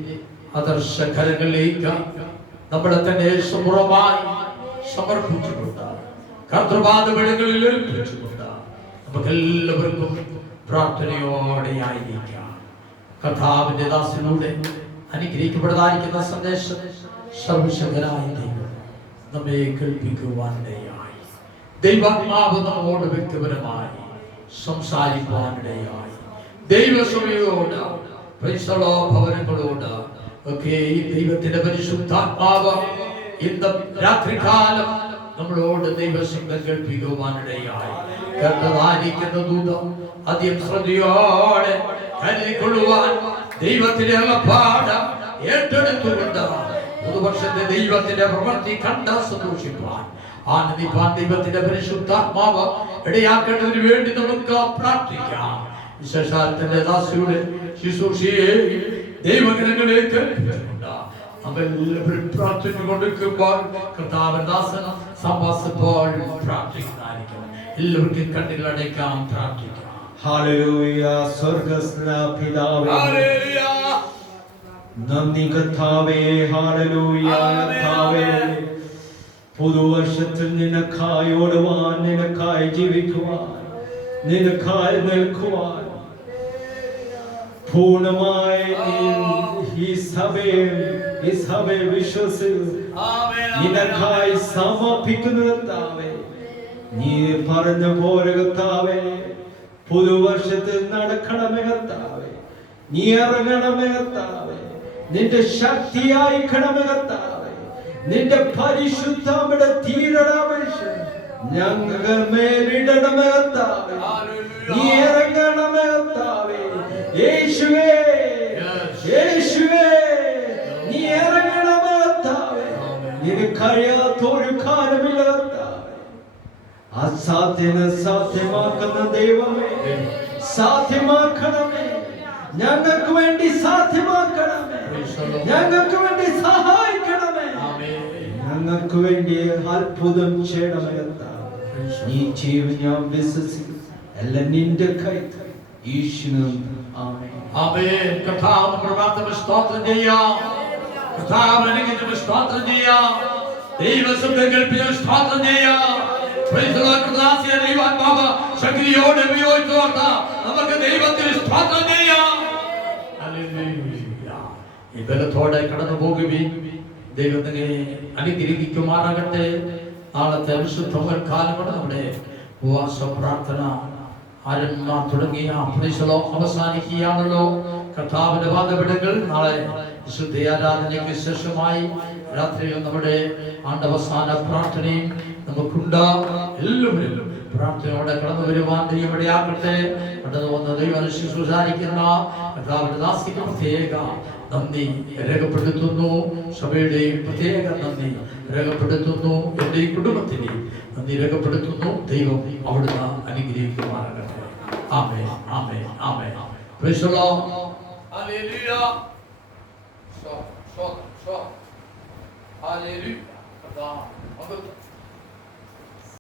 ആദർശകരങ്ങളിലേക്ക് നമ്മളെ തന്നെ സമൂലമായി സമർപ്പിച്ചുകൊണ്ട് കർത്തൃപാദപീഠങ്ങളിൽ ഏൽപ്പിച്ചുകൊണ്ട് നമുക്കെല്ലാവർക്കും പ്രാർത്ഥനയോടെ ആയിരിക്കാം. കർത്താവിന്റെ ദാസനോടെ അനുഗ്രഹിക്കപ്പെടാതിരിക്കുന്ന സന്ദേശം സർവശക്തനായ ദൈവം നമ്മെ കേൾപ്പിക്കുവാനിടയായി. ദൈവാത്മാവ് നമ്മോട് വ്യക്തിപരമായി സംസാരിക്കുവാനിടയായി. ദൈവസഭയോട് ഭവനങ്ങളോട് ഒക്കെ ഈ ദൈവത്തിന്റെ പരിശുദ്ധാത്മാവ് ഇന്ന് രാത്രികാലം നമ്മളോട് ദൈവശബ്ദം കേൾപ്പിക്കുവാനിടയായി. കേട്ടതായിരിക്കുന്ന ദൂതം അധികം ശ്രദ്ധയോടെ കരുതിക്കൊള്ളുവാൻ ദൈവത്തിന്റെ അകപ്പാട് ഏറ്റെടുത്തുകൊണ്ട് പുതുവർഷത്തെ ദൈവത്തിന്റെ പ്രവൃത്തി കണ്ട് സന്തോഷിപ്പാൻ ആനന്ദിപ്പാൻ ദൈവത്തിന്റെ പരിശുദ്ധാത്മാവ് ഇടയാക്കേണ്ടതിന് വേണ്ടി നമുക്ക് പ്രാർത്ഥിക്കാം. വിശേഷാൽ തന്റെ ദാസിയുടെ ശുശ്രൂഷയെ ദൈവജനങ്ങളിലേക്ക് അവരെല്ലാവരും പ്രാർത്ഥിച്ചുകൊണ്ടിരിക്കുമ്പോൾ കർത്താവിന്റെ ദാസൻ സംവാസപ്പോൾ പ്രാർത്ഥിക്കുന്നതായിരിക്കും. എല്ലാവർക്കും കണ്ണുകൾ അടയ്ക്കാം, പ്രാർത്ഥിക്കാം. ഹല്ലേലൂയ. സ്വർഗ്ഗസ്ഥനായ പിതാവേ, ഹല്ലേലൂയ. നന്ദി കർത്താവേ. ഹല്ലേലൂയ കർത്താവേ, പുതുവർഷത്തിൽ നിനക്കായി ഓടുവാൻ, നിനക്കായി ജീവിക്കുവാൻ, നിനക്കായി നിൽക്കുവാൻ പൂർണ്ണമായി ഈ സഭയെ വിശ്വസിച്ച് നിനക്കായി സമർപ്പിക്കുന്നു കർത്താവേ. നീ പറഞ്ഞ പോലെ കർത്താവേ, പുതുവർഷത്തിൽ നടക്കണമേ കർത്താവേ. നീ ഇറങ്ങണമേ കർത്താവേ. നിന്റെ ശക്തി അയക്കണമേ കർത്താവേ. നിന്റെ പരിശുദ്ധയുടെ തീരണാപേക്ഷം ഞങ്ങൾ മേലിടണമേ കർത്താവേ. നീ ഇറങ്ങണമേ കർത്താവേ. യേശുവേ, യേശുവേ, നീ ഇറങ്ങണമേ കർത്താവേ. നിനക്കറിയാത്തൊരു കാലമില്ല കർത്താവേ. അസാധ്യനെ സാധ്യമാക്കുന്ന ദൈവമേ, സാധ്യമാക്കണമേ. ഞങ്ങൾക്ക് വേണ്ടി സാധ്യമാക്കണമേ. ഞങ്ങൾക്ക് വേണ്ടി സഹായിക്കണമേ. ഞങ്ങൾക്ക് വേണ്ടി അത്ഭുതം ചെയ്യണമേ കർത്താവേ. നീ ചെയ്യും ഞാൻ വിശ്വസിക്കും. എല്ലാം നിന്റെ കൈ ഈശ്വരൻ. ആമേൻ. ആമേൻ. കർത്താവ് പ്രവർത്തന സ്തോത്രം ചെയ്യാം. കർത്താവ് അനുഗ്രഹിച്ച സ്തോത്രം ചെയ്യാം. ദൈവശബ്ദം കേൾപ്പിച്ച സ്തോത്രം ചെയ്യാം. ദൈവാത്മാവ് ശക്തിയോടെ ഉപയോഗിച്ചോർത്ത നമുക്ക് ദൈവത്തിന് സ്തോത്രം ചെയ്യാം. ഈ ബലത്തോടെ കടന്നു പോകുകയും ദൈവത്തിനെ അനുഗ്രഹിക്കുമാറാകട്ടെ. നാളത്തെ വിശുദ്ധ കാലം കൊണ്ട് നമ്മുടെ ഉപവാസ പ്രാർത്ഥന ആരന്മാർ തുടങ്ങിയ അവസാനിക്കുകയാണല്ലോ. കർത്താവിന്റെ പാദപീഠങ്ങൾ നാളെ വിശുദ്ധ ആരാധനയ്ക്ക് ശേഷമായി രാത്രിയിൽ നമ്മുടെ ആണ്ടവസാന പ്രാർത്ഥനയും നമുക്കുണ്ട്. എല്ലാവരും പ്രാർത്ഥനയോടെ കടന്നു വരുവാൻ ദൈവമിടയാക്കട്ടെ. കടന്നു വന്ന ദൈവം ശുശ്രൂഷിക്കുന്ന കർത്താവിന്റെ ദാസിക്ക് പ്രത്യേക നന്ദി രേഖപ്പെടുത്തുന്നു. സഭയുടെയും പ്രത്യേക നന്ദി രേഖപ്പെടുത്തുന്നു. എന്റെ കുടുംബത്തിന് നന്ദി രേഖപ്പെടുത്തുന്നു. ദൈവം അവിടുന്ന് അനുഗ്രഹിക്കുമാറാകട്ടെ. ആമേൻ, ആമേൻ, ആമേൻ. Praise the lord. ഹല്ലേലൂയ. ഹല്ലേലൂയ.